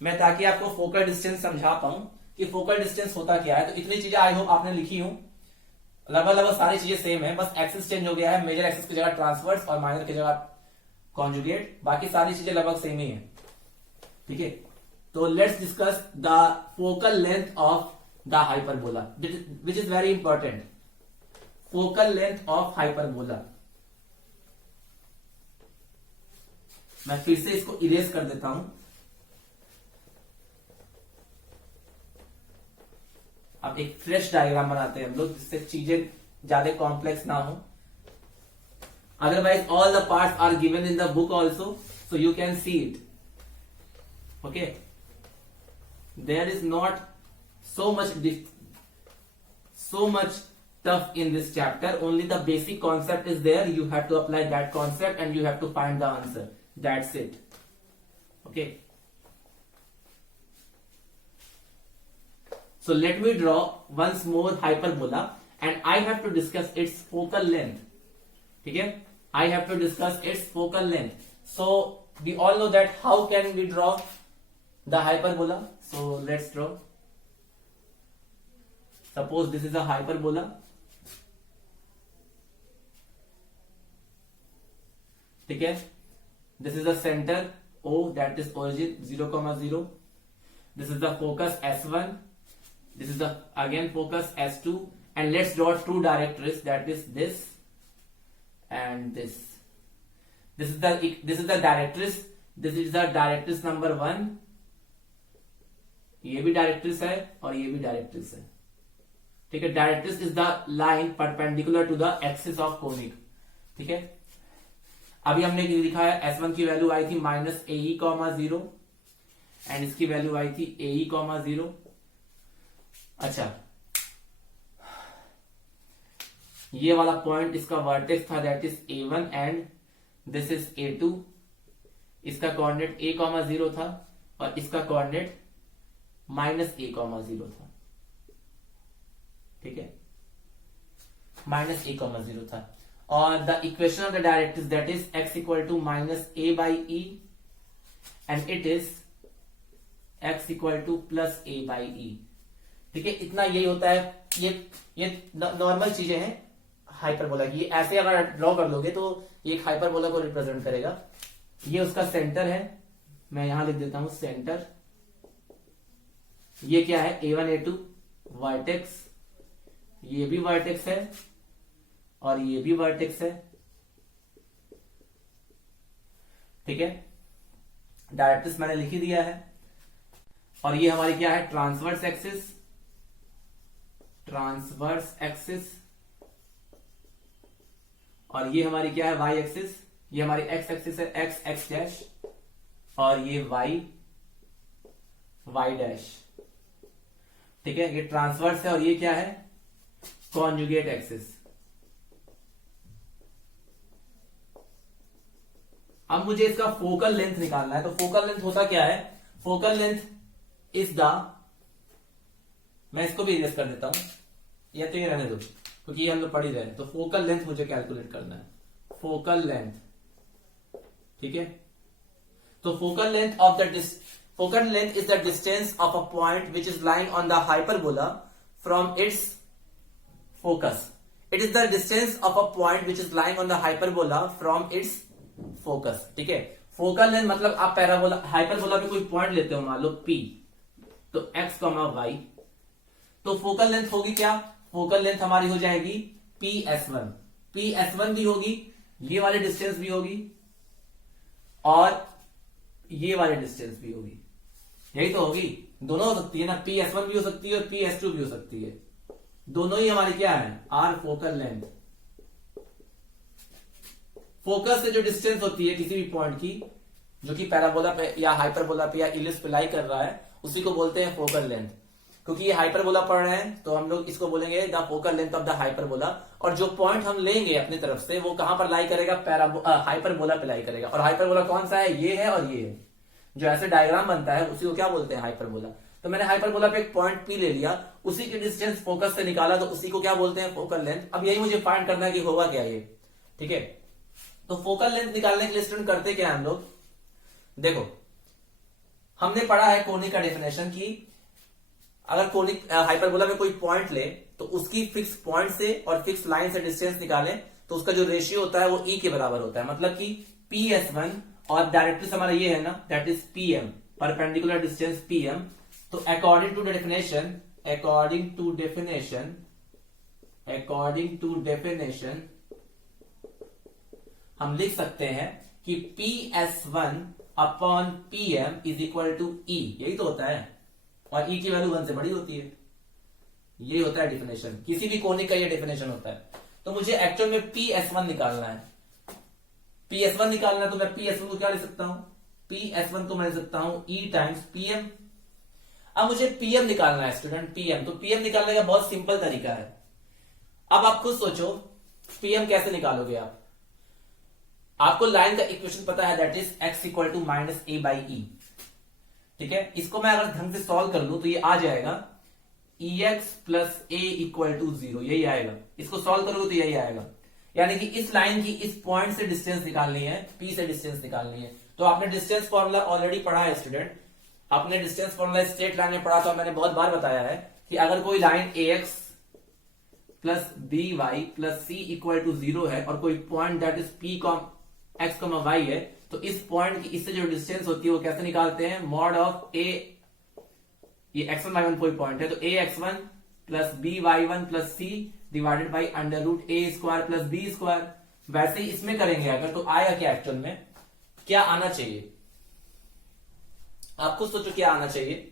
मैं ताकि आपको फोकल डिस्टेंस समझा पाऊं कि फोकल डिस्टेंस होता क्या है। तो इतनी चीजें आई होप आपने लिखी हूं, लगभग सारी चीजें सेम है, बस एक्सिस चेंज हो गया है, मेजर एक्सिस की जगह ट्रांसवर्स और माइनर की जगह कॉन्जुगेट, बाकी सारी चीजें लगभग सेम ही है, ठीक है। तो let's discuss the focal length of the hyperbola, which is very important. Focal length of hyperbola, मैं फिर से इसको इरेज कर देता हूं। अब एक फ्रेश डायग्राम बनाते हैं हम लोग, जिससे चीजें ज्यादा कॉम्प्लेक्स ना हो। Otherwise all the parts are given in the book also, so you can see it, okay. There is not so much tough in this chapter, only the basic concept is there, you have to apply that concept and you have to find the answer, that's it, okay. So let me draw once more hyperbola and I have to discuss its focal length, ठीक है। I have to discuss its focal length. So we all know that how can we draw the hyperbola, so let's draw. Suppose this is a hyperbola, ठीक है। This is the center O, that is origin 0,0. This is the focus S1. This is the again focus S2, and let's draw two directories, that is this and this. This is the directrix, this is the directrix number 1, ये भी डायरेक्ट्रिस है और ये भी डायरेक्ट्रिस है, ठीक है। Directrix is the line perpendicular to the axis of conic, ठीक है। अभी हमने लिखा है S1 की वैल्यू आई थी -AE, 0 एंड इसकी वैल्यू आई थी AE, 0। अच्छा, ये वाला पॉइंट इसका वर्टेक्स था, that is A1 and this is A2। इसका कोऑर्डिनेट A, 0 था और इसका कोऑर्डिनेट -A, 0 था, ठीक है, -A, 0 था। और the equation of the directrix that is x equal to -A/E and it is x equal to +A/E, ठीक है। इतना यही होता है, ये नॉर्मल चीजें हैं हाइपरबोला की। ऐसे अगर ड्रॉ कर लोगे तो ये एक हाइपरबोला को रिप्रेजेंट करेगा। ये उसका सेंटर है, मैं यहां लिख देता हूं सेंटर। ये क्या है, A1 A2 वर्टेक्स, ये भी वर्टेक्स है और ये भी वर्टेक्स है, ठीक है। डायरेक्ट्रिक्स मैंने लिख ही दिया है। और ये हमारी क्या है, ट्रांसवर्स एक्सिस, ट्रांसवर्स एक्सिस। और ये हमारी क्या है, वाई एक्सिस। ये हमारी एक्स एक्सिस है, एक्स एक्स डैश, और ये वाई वाई डैश, ठीक है। ये ट्रांसवर्स है और ये क्या है, कॉन्जुगेट एक्सिस। अब मुझे इसका फोकल लेंथ निकालना है। तो फोकल लेंथ होता क्या है, फोकल लेंथ इज द, मैं इसको भी इरेज कर देता हूं, या तो ये रहने दो क्योंकि ये हम लोग पढ़ ही रहे हैं। तो फोकल लेंथ मुझे कैलकुलेट करना है, फोकल लेंथ, ठीक है। तो focal length is the distance of a point which is lying on the hyperbola from its focus. It is the distance of a point which is lying on the hyperbola from its focus, ठीक है। Focal length मतलब आप parabola hyperbola पे कोई point लेते हो, मान लो P, तो x, y, तो फोकल लेंथ होगी क्या, फोकल लेंथ हमारी हो जाएगी PS1। PS1 भी होगी, ये वाली डिस्टेंस भी होगी और ये वाली डिस्टेंस भी होगी, यही तो होगी। दोनों हो सकती है ना, PS1 भी हो सकती है और PS2 भी हो सकती है। दोनों ही हमारी क्या है, आर फोकल लेंथ। फोकस से जो डिस्टेंस होती है किसी भी पॉइंट की, जो कि पैराबोला पे या हाइपरबोला पे या इलिप्स पे लाई कर रहा है, उसी को बोलते हैं फोकल लेंथ। क्योंकि ये हाइपरबोला पढ़ रहे हैं तो हम लोग इसको बोलेंगे the focal length of the hyperbola. और जो पॉइंट हम लेंगे अपनी तरफ से वो कहां पर लाई करेगा, हाइपरबोला पे लाई करेगा। और हाइपरबोला कौन सा है, ये है और ये है। जो ऐसे डायग्राम बनता है उसी को क्या बोलते हैं, हाइपरबोला। तो मैंने हाइपरबोला पे एक पॉइंट P ले लिया, उसी की डिस्टेंस फोकस से निकाला, तो उसी को क्या बोलते हैं, फोकल लेंथ। अब यही मुझे फाइंड करना है कि होगा क्या ये, ठीक है। तो फोकल लेंथ निकालने के लिए स्टूडेंट करते क्या हम लोग, देखो हमने पढ़ा है कोनिक का डेफिनेशन की अगर कोनिक हाइपरबोला में कोई पॉइंट ले तो उसकी फिक्स पॉइंट से और फिक्स लाइन से डिस्टेंस निकालें तो उसका जो रेशियो होता है वो E के बराबर होता है। मतलब कि PS1 और डायरेक्ट्रिक्स हमारा ये है ना, that is PM, perpendicular distance PM। तो अकॉर्डिंग टू डेफिनेशन हम लिख सकते हैं कि PS1 अपॉन PM is equal to E, यही तो होता है। और E की वैल्यू 1 से बड़ी होती है, यही होता है डेफिनेशन। किसी भी कोनिक का ये डेफिनेशन होता है। तो मुझे एक्चुअल में PS1 निकालना है। PS1 निकालना है तो मैं PS1 को क्या ले सकता हूं, PS1 को मैं ले सकता हूं E टाइम्स PM। अब मुझे PM निकालना है स्टूडेंट, PM। तो PM निकालने का बहुत सिंपल तरीका है। अब आप खुद सोचो PM कैसे निकालोगे आप। आपको लाइन का इक्वेशन पता है, that is x equal to -A/E, ठीक है। इसको मैं अगर ढंग से सॉल्व कर लूं तो ये आ जाएगा EX plus A equal to 0, यही आएगा। इसको सॉल्व करोगे तो यही आएगा। यानी कि इस लाइन की इस पॉइंट से डिस्टेंस निकालनी है, P से डिस्टेंस निकालनी है। तो आपने डिस्टेंस फॉर्मूला ऑलरेडी पढ़ा है स्टूडेंट, आपने डिस्टेंस फॉर्मूला स्ट्रेट लाइन में पढ़ा था। मैंने बहुत बार बताया है कि अगर कोई line AX plus BY plus C equal to 0 है और कोई point that is P X, Y है, तो इस पॉइंट की इससे जो डिस्टेंस होती है वो कैसे निकालते हैं, मॉड ऑफ A, ये x1 y1 कोई पॉइंट है तो AX1 plus BY1 plus C divided by under root A square plus B square. वैसे ही इसमें करेंगे अगर, तो आएगा क्या एक्चुअल में, क्या आना चाहिए? आप खुद सोचो क्या आना चाहिए।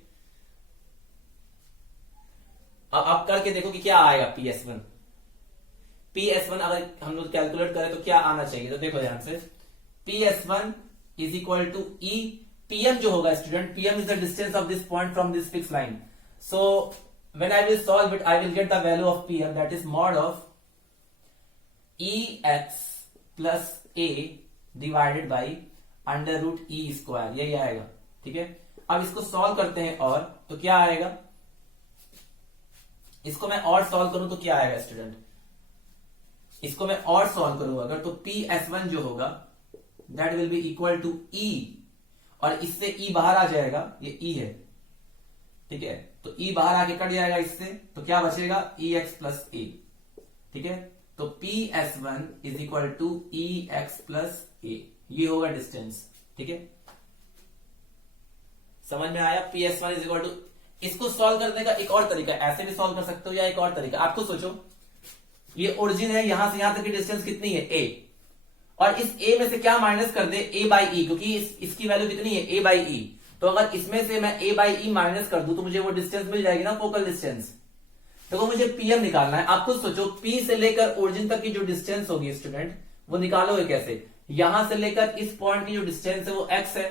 अब आप करके देखो कि क्या आएगा। PS1 अगर हम लोग कैलकुलेट करें तो क्या आना चाहिए, तो देखो ध्यान से, PS1 is equal to e, PM जो होगा student, PM is the distance of this point from this fix line. So when I will solve it, I will get the value of PM, that is mod of EX plus A divided by under root e square, यही आएगा। ठीक है, अब इसको solve करते हैं, और तो क्या आएगा, इसको मैं और सॉल्व करूं तो क्या आएगा स्टूडेंट, इसको मैं और सॉल्व करूं अगर, तो PS1 जो होगा that will be equal to E, और इससे E बाहर आ जाएगा, ये E है। ठीक है, तो E बाहर आके कट जाएगा इससे, तो क्या बचेगा, EX प्लस A। ठीक है, तो PS1 is equal to EX plus A, ये होगा डिस्टेंस। ठीक है, समझ में आया। PS1 इज इक्वल टू, इसको सॉल्व करने का एक और तरीका, ऐसे भी सॉल्व कर सकते हो, या एक और तरीका, आपको सोचो, ये ओरिजिन है, यहां से यहां तक की डिस्टेंस कितनी है, A, और इस A में से क्या माइनस कर दे, A बाई E, क्योंकि इसकी वैल्यू कितनी है, A बाई E। तो अगर इसमें से मैं A बाई E माइनस कर दूं तो मुझे वो डिस्टेंस मिल जाएगी ना, फोकल डिस्टेंस। देखो मुझे PM निकालना है, आप खुद सोचो, P से लेकर ओरिजिन तक की जो डिस्टेंस होगी स्टूडेंट, वो निकालोगे कैसे, यहां से लेकर इस पॉइंट की जो डिस्टेंस है वो x है,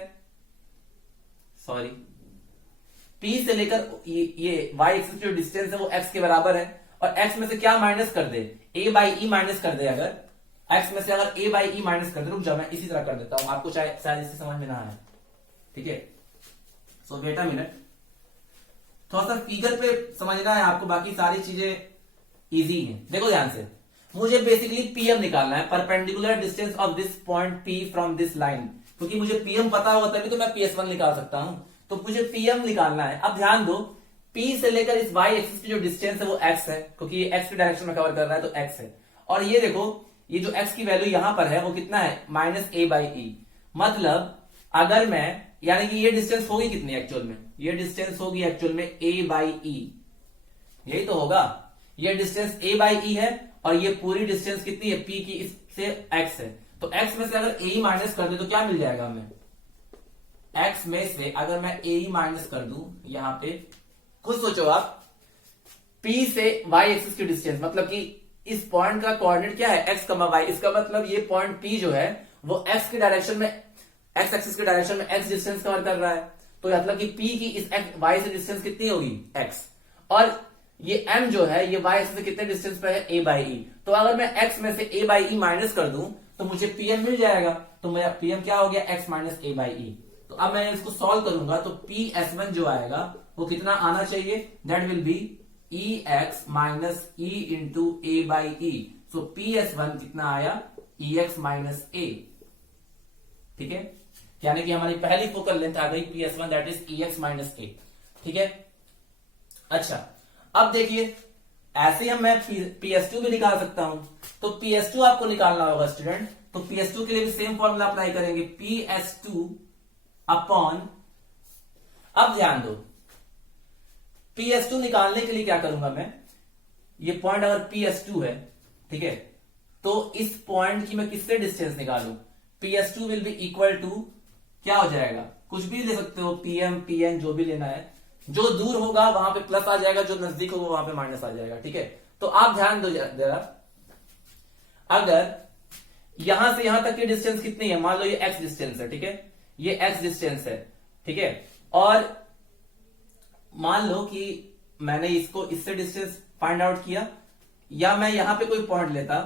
सॉरी, P से लेकर ये y एक्सिस की जो डिस्टेंस है वो x के बराबर है, और x में से क्या माइनस कर दे, A बाई E माइनस कर दे, अगर x में से अगर A बाई E माइनस कर दे, रुक जाओ मैं इसी तरह कर देता हूं, आपको शायद इससे समझ में ना आए। ठीक है, सो वेट अ मिनट, थोड़ा सा फिगर पे समझना है आपको, बाकी सारी चीजें इजी हैं। देखो ध्यान से, मुझे बेसिकली PM निकालना है, perpendicular distance of this point P from this line, क्योंकि मुझे PM पता होगा तभी तो मैं PS1 निकाल सकता हूं, तो मुझे PM निकालना है। अब ध्यान दो, P से लेकर इस y एक्सिस की जो डिस्टेंस है वो x है, क्योंकि ये x की डायरेक्शन में कवर कर रहा है, तो x है, और ये देखो ये जो x की वैल्यू यहां पर है वो कितना है, माइनस A बाई E। मतलब अगर मैं, यानी कि ये डिस्टेंस होगी कितनी एक्चुअल में, ये डिस्टेंस होगी एक्चुअल में A बाई E, यही तो होगा, ये डिस्टेंस A बाई E है, और ये पूरी डिस्टेंस कितनी है, P की इससे x है, तो x में से अगर A माइनस कर दे तो क्या मिल जाएगा हमें, x में से अगर मैं A माइनस कर दूं, यहां पे खुद सोचो आप, P से y एक्सिस की डिस्टेंस, मतलब कि इस पॉइंट का कोऑर्डिनेट क्या है, x, y, इसका मतलब ये पॉइंट P जो है वो x की डायरेक्शन में, x एक्सिस की डायरेक्शन में x डिस्टेंस कवर कर रहा है, तो मतलब कि P की इस y से डिस्टेंस कितनी होगी, x, और ये m जो है ये y एक्सिस से कितने डिस्टेंस पे है, A बाई E। तो अगर मैं x में से A बाई E माइनस कर दूं तो मुझे PM मिल जाएगा, तो मेरा PM क्या हो गया, x minus A by E। तो अब मैं इसको सॉल्व करूंगा, तो PS1 जो आएगा वो कितना आना चाहिए, that will B EX minus E into A by E। So PS1 कितना आया, EX माइनस A। ठीक है, यानी कि हमारी पहली फोकल लेंथ आ गई PS1, that is EX minus A। ठीक है, अच्छा अब देखिए, ऐसे ही मैं PS2 भी निकाल सकता हूं, तो PS2 आपको निकालना होगा स्टूडेंट, तो PS2 के लिए भी सेम फॉर्मूला अप्लाई करेंगे, PS2 अपॉन, अब ध्यान दो, PS2 निकालने के लिए क्या करूंगा मैं, ये पॉइंट अगर PS2 है, ठीक है, तो इस पॉइंट की मैं किससे डिस्टेंस निकालूं, PS2 will be equal to, क्या हो जाएगा, कुछ भी ले सकते हो, PM PN जो भी लेना है, जो दूर होगा वहां पे प्लस आ जाएगा, जो नजदीक होगा वहां पे माइनस आ जाएगा। ठीक है, तो आप ध्यान दो जरा, अगर यहां से यहां तक की डिस्टेंस कितनी है, मान लो ये x डिस्टेंस है, ठीक है, ये x डिस्टेंस है, ठीक है, और मान लो कि मैंने इसको इससे डिस्टेंस फाइंड आउट किया, या मैं यहां पे कोई पॉइंट लेता,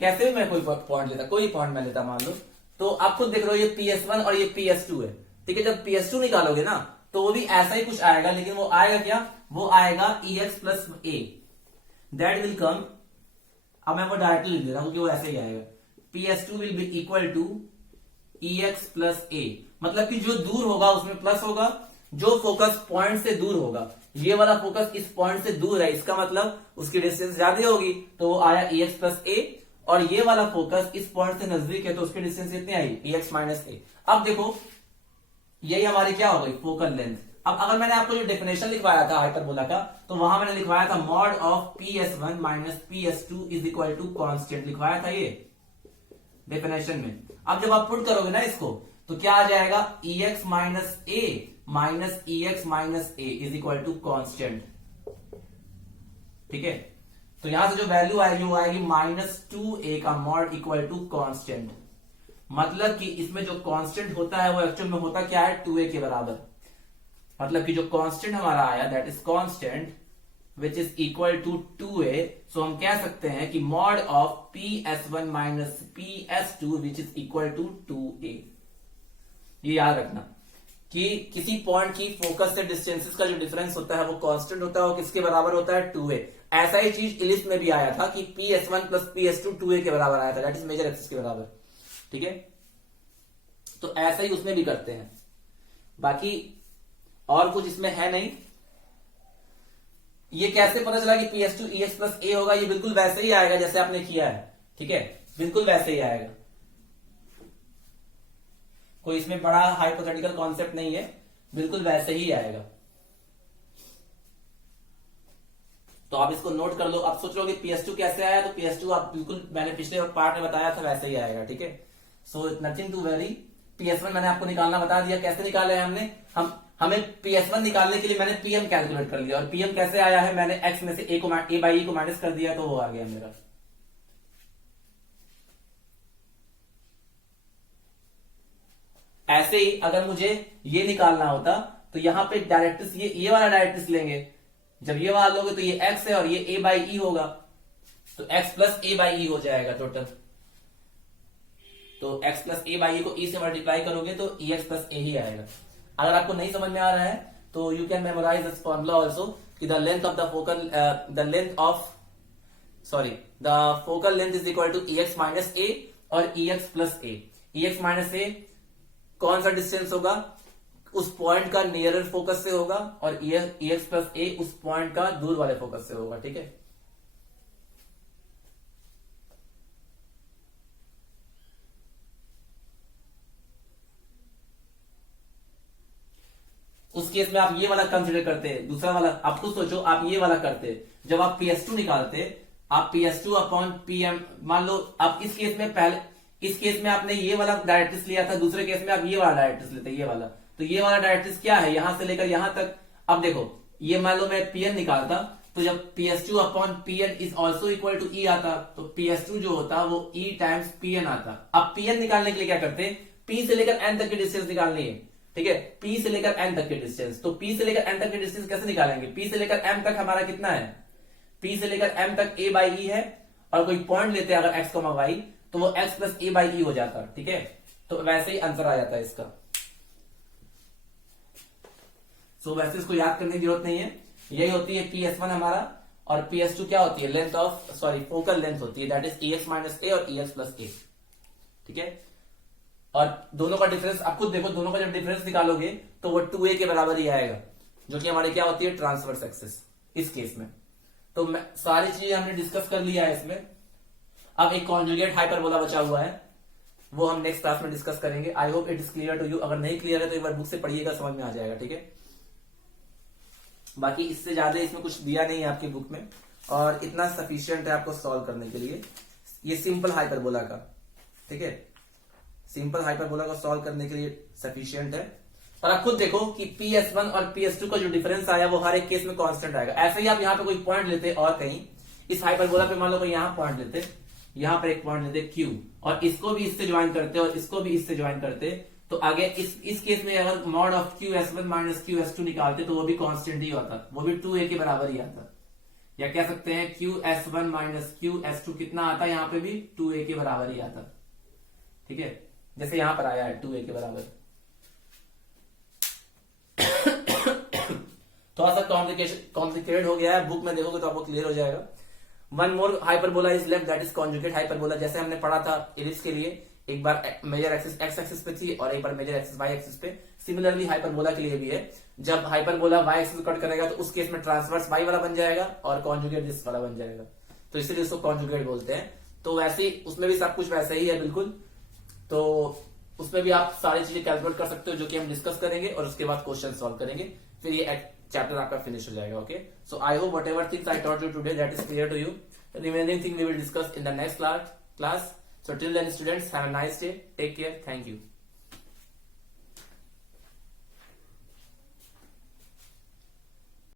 कैसे भी मैं कोई पॉइंट लेता, कोई पॉइंट मैं लेता मान लो, तो आप खुद देख रहे हो ये PS1 और ये PS2 है। ठीक है, जब PS2 निकालोगे ना तो वो भी ऐसा ही कुछ आएगा, लेकिन वो आएगा क्या, वो आएगा EX plus A, that will come, अब मैं वो डायरेक्टली लिख दे रहा हूं कि वो ऐसे ही आएगा, PS2 will be equal to EX plus A, मतलब कि जो दूर होगा उसमें प्लस होगा, जो फोकस पॉइंट से दूर होगा, ये वाला फोकस इस पॉइंट से दूर है, इसका मतलब उसकी डिस्टेंस ज्यादा होगी, तो वो आया EX प्लस A, और ये वाला फोकस इस पॉइंट से नजदीक है, तो उसकी डिस्टेंस कितनी आई, EX माइनस A। अब देखो यही हमारी क्या हो गई, फोकल लेंथ। अब अगर मैंने आपको जो डेफिनेशन लिखवाया था हाइपरबोला का, तो वहां मैंने लिखवाया था mod of PS1 minus PS2 is equal to constant, लिखवाया था ये, डेफिनेशन में। अब जब आप पुट करोगे ना इसको तो क्या आ जाएगा, EX minus a is equal to constant. ठीक है, तो यहां से जो वैल्यू आएगी वो आएगी -2a का मॉड इक्वल टू कॉन्स्टेंट। मतलब कि इसमें जो कांस्टेंट होता है वो एक्चुअल में होता क्या है, 2a के बराबर। मतलब कि जो कांस्टेंट हमारा आया that is constant which is equal to 2a। सो हम कह सकते हैं कि mod of PS1 minus PS2 which is equal to 2a। ये याद रखना कि किसी पॉइंट की फोकस से डिस्टेंसेस का जो डिफरेंस होता है वो कांस्टेंट होता है, वो किसके बराबर होता है, 2a। ऐसा ही चीज इलिप्स में भी आया था कि PS1 प्लस PS2 2a के बराबर आया था, दैट इज मेजर एक्सिस के बराबर। ठीक है, तो ऐसा ही उसमें भी करते हैं, बाकी और कुछ इसमें है नहीं। ये कैसे पता चला कि PS2 EX प्लस ए होगा, ये बिल्कुल वैसे ही आएगा जैसे आपने किया है। ठीक है, बिल्कुल वैसे ही आएगा, कोई इसमें बड़ा हाइपोथेटिकल कॉन्सेप्ट नहीं है, बिल्कुल वैसे ही आएगा। तो आप इसको नोट कर लो। आप सोच रहे हो कि PS2 कैसे आया, तो PS2 आप बिल्कुल मैंने पिछले पार्ट में बताया था वैसे ही आएगा। ठीक है, so nothing to very. PS1 मैंने आपको निकालना बता दिया, कैसे निकाला है हमने, हमें PS1 निकालने के लिए मैंने PM कैलकुलेट कर लिया, और PM कैसे आया है, मैंने x में से a बाई को माइनस कर दिया तो वो आ गया मेरा। ऐसे ही अगर मुझे ये निकालना होता तो यहां पे डायरेक्ट्रिक्स ये वाला डायरेक्ट्रिक्स लेंगे, जब ये वाला लोगे तो ये x है और ये a बाई ई होगा, तो x प्लस a बाई ई हो जाएगा टोटल। तो x प्लस a बाई ई को e से मल्टीप्लाई करोगे तो ex प्लस a ही आएगा। अगर आपको नहीं समझ में आ रहा है तो you can memorize this formula also कि the length of the focal length is equal to ex minus a और ex plus a। ex minus a कौन सा डिस्टेंस होगा, उस पॉइंट का नियरर फोकस से होगा, और ex प्लस a उस पॉइंट का दूर वाले फोकस से होगा। ठीक है, उस केस में आप ये वाला कंसिडर करते हैं, दूसरा वाला आप खुद सोचो, आप ये वाला करते जब आप PS2 निकालते, आप PS2 अपॉन PM, मान लो आप इस केस में पहले, इस केस में आपने ये वाला डायरेक्ट्रिक्स लिया था, दूसरे केस में आप ये वाला डायरेक्ट्रिक्स लेते, ये वाला, तो ये वाला डायरेक्ट्रिक्स क्या है, यहां से लेकर यहां तक। अब देखो ये मान लो मैं PN निकालता, तो जब PS2 upon PN is also equal to E आता, तो PS2 जो होता वो E टाइम्स PN आता। अब PN निकालने के लिए क्या करते हैं, P से लेकर N तक की डिस्टेंस निकालनी है। ठीक है, P से लेकर N तक की डिस्टेंस, तो P से लेकर N तक की डिस्टेंस कैसे निकालेंगे, P से लेकर M तक हमारा कितना है, P से लेकर M तक a बाई ई है, और कोई पॉइंट लेते हैं अगर x, y तो वो x प्लस a बाई ई हो जाता। ठीक है, तो वैसे ही आंसर आ जाता है इसका। सो वैसे इसको याद करने की जरूरत नहीं है, यही होती है PS1 हमारा, और PS2 क्या होती है, लेंथ ऑफ फोकल लेंथ होती है, that is EX minus a और EX प्लस a। ठीक है, और दोनों का डिफरेंस आप खुद देखो, दोनों का जब डिफरेंस निकालोगे तो वो 2a के बराबर ही आएगा, जो कि हमारी क्या होती है, ट्रांसवर्स एक्सिस इस केस में। तो सारी चीजें हमने डिस्कस कर लिया है इसमें। अब एक कॉन्जुगेट हाइपरबोला बचा हुआ है, वो हम नेक्स्ट क्लास में डिस्कस करेंगे। I hope it is clear to you. अगर नहीं क्लियर है तो एक बार बुक से पढ़िएगा, समझ में आ जाएगा। ठीक है, बाकी इससे ज्यादा इसमें कुछ दिया नहीं है आपकी बुक में, और इतना सफिशियंट है आपको सॉल्व करने के लिए, ये सिंपल हाइपरबोला का। ठीक है, सिंपल हाइपरबोला को सॉल्व करने के लिए सफिशियंट है। और आप खुद देखो कि PS1 और PS2 का जो डिफरेंस आया वो हर एक केस में कांस्टेंट आएगा। ऐसे ही आप यहाँ पे कोई पॉइंट लेते और कहीं इस हाइपरबोला पे मान लो कोई यहाँ पॉइंट लेते, यहाँ पर एक पॉइंट लेते Q, और इसको भी इससे ज्वाइन करते और इसको भी इससे ज्वाइन करते, तो आगे इस केस में अगर mod of QS1 minus QS2 निकालते तो वो भी कांस्टेंट ही होता, वो भी 2a के बराबर ही आता। या कह सकते हैं QS1 माइनस QS2 कितना आता है, यहाँ पे भी 2a के बराबर ही आता। ठीक है, जैसे यहां पर आया है 2a के बराबर। थोड़ा सा कॉम्प्लिकेटेड हो गया है, बुक में देखोगे तो आपको क्लियर हो जाएगा। One more hyperbola is left, that is conjugate hyperbola. जैसे हमने पढ़ा था इलिप्स के लिए, एक बार मेजर एक्सिस x एक्सिस पे थी और एक बार मेजर एक्सिस y एक्सिस पे। सिमिलरली हाइपरबोला के लिए भी है, जब हाइपरबोला y एक्सिस कट करेगा तो उस केस में ट्रांसवर्स y वाला बन जाएगा और कॉन्जुगेट दिस वाला बन जाएगा, तो इसलिए उसको कॉन्जुगेट बोलते हैं। तो वैसे ही उसमें भी सब कुछ वैसे ही है बिल्कुल, तो उसमें भी आप सारी चीजें कैलकुलेट कर सकते हो, जो कि हम डिस्कस करेंगे और उसके बाद क्वेश्चन सॉल्व करेंगे, फिर ये चैप्टर आपका फिनिश हो जाएगा। Okay, so I hope whatever things I taught you today that is clear to you. Remaining thing we will discuss in the next class. So till then students, have a nice day. Take care. Thank you.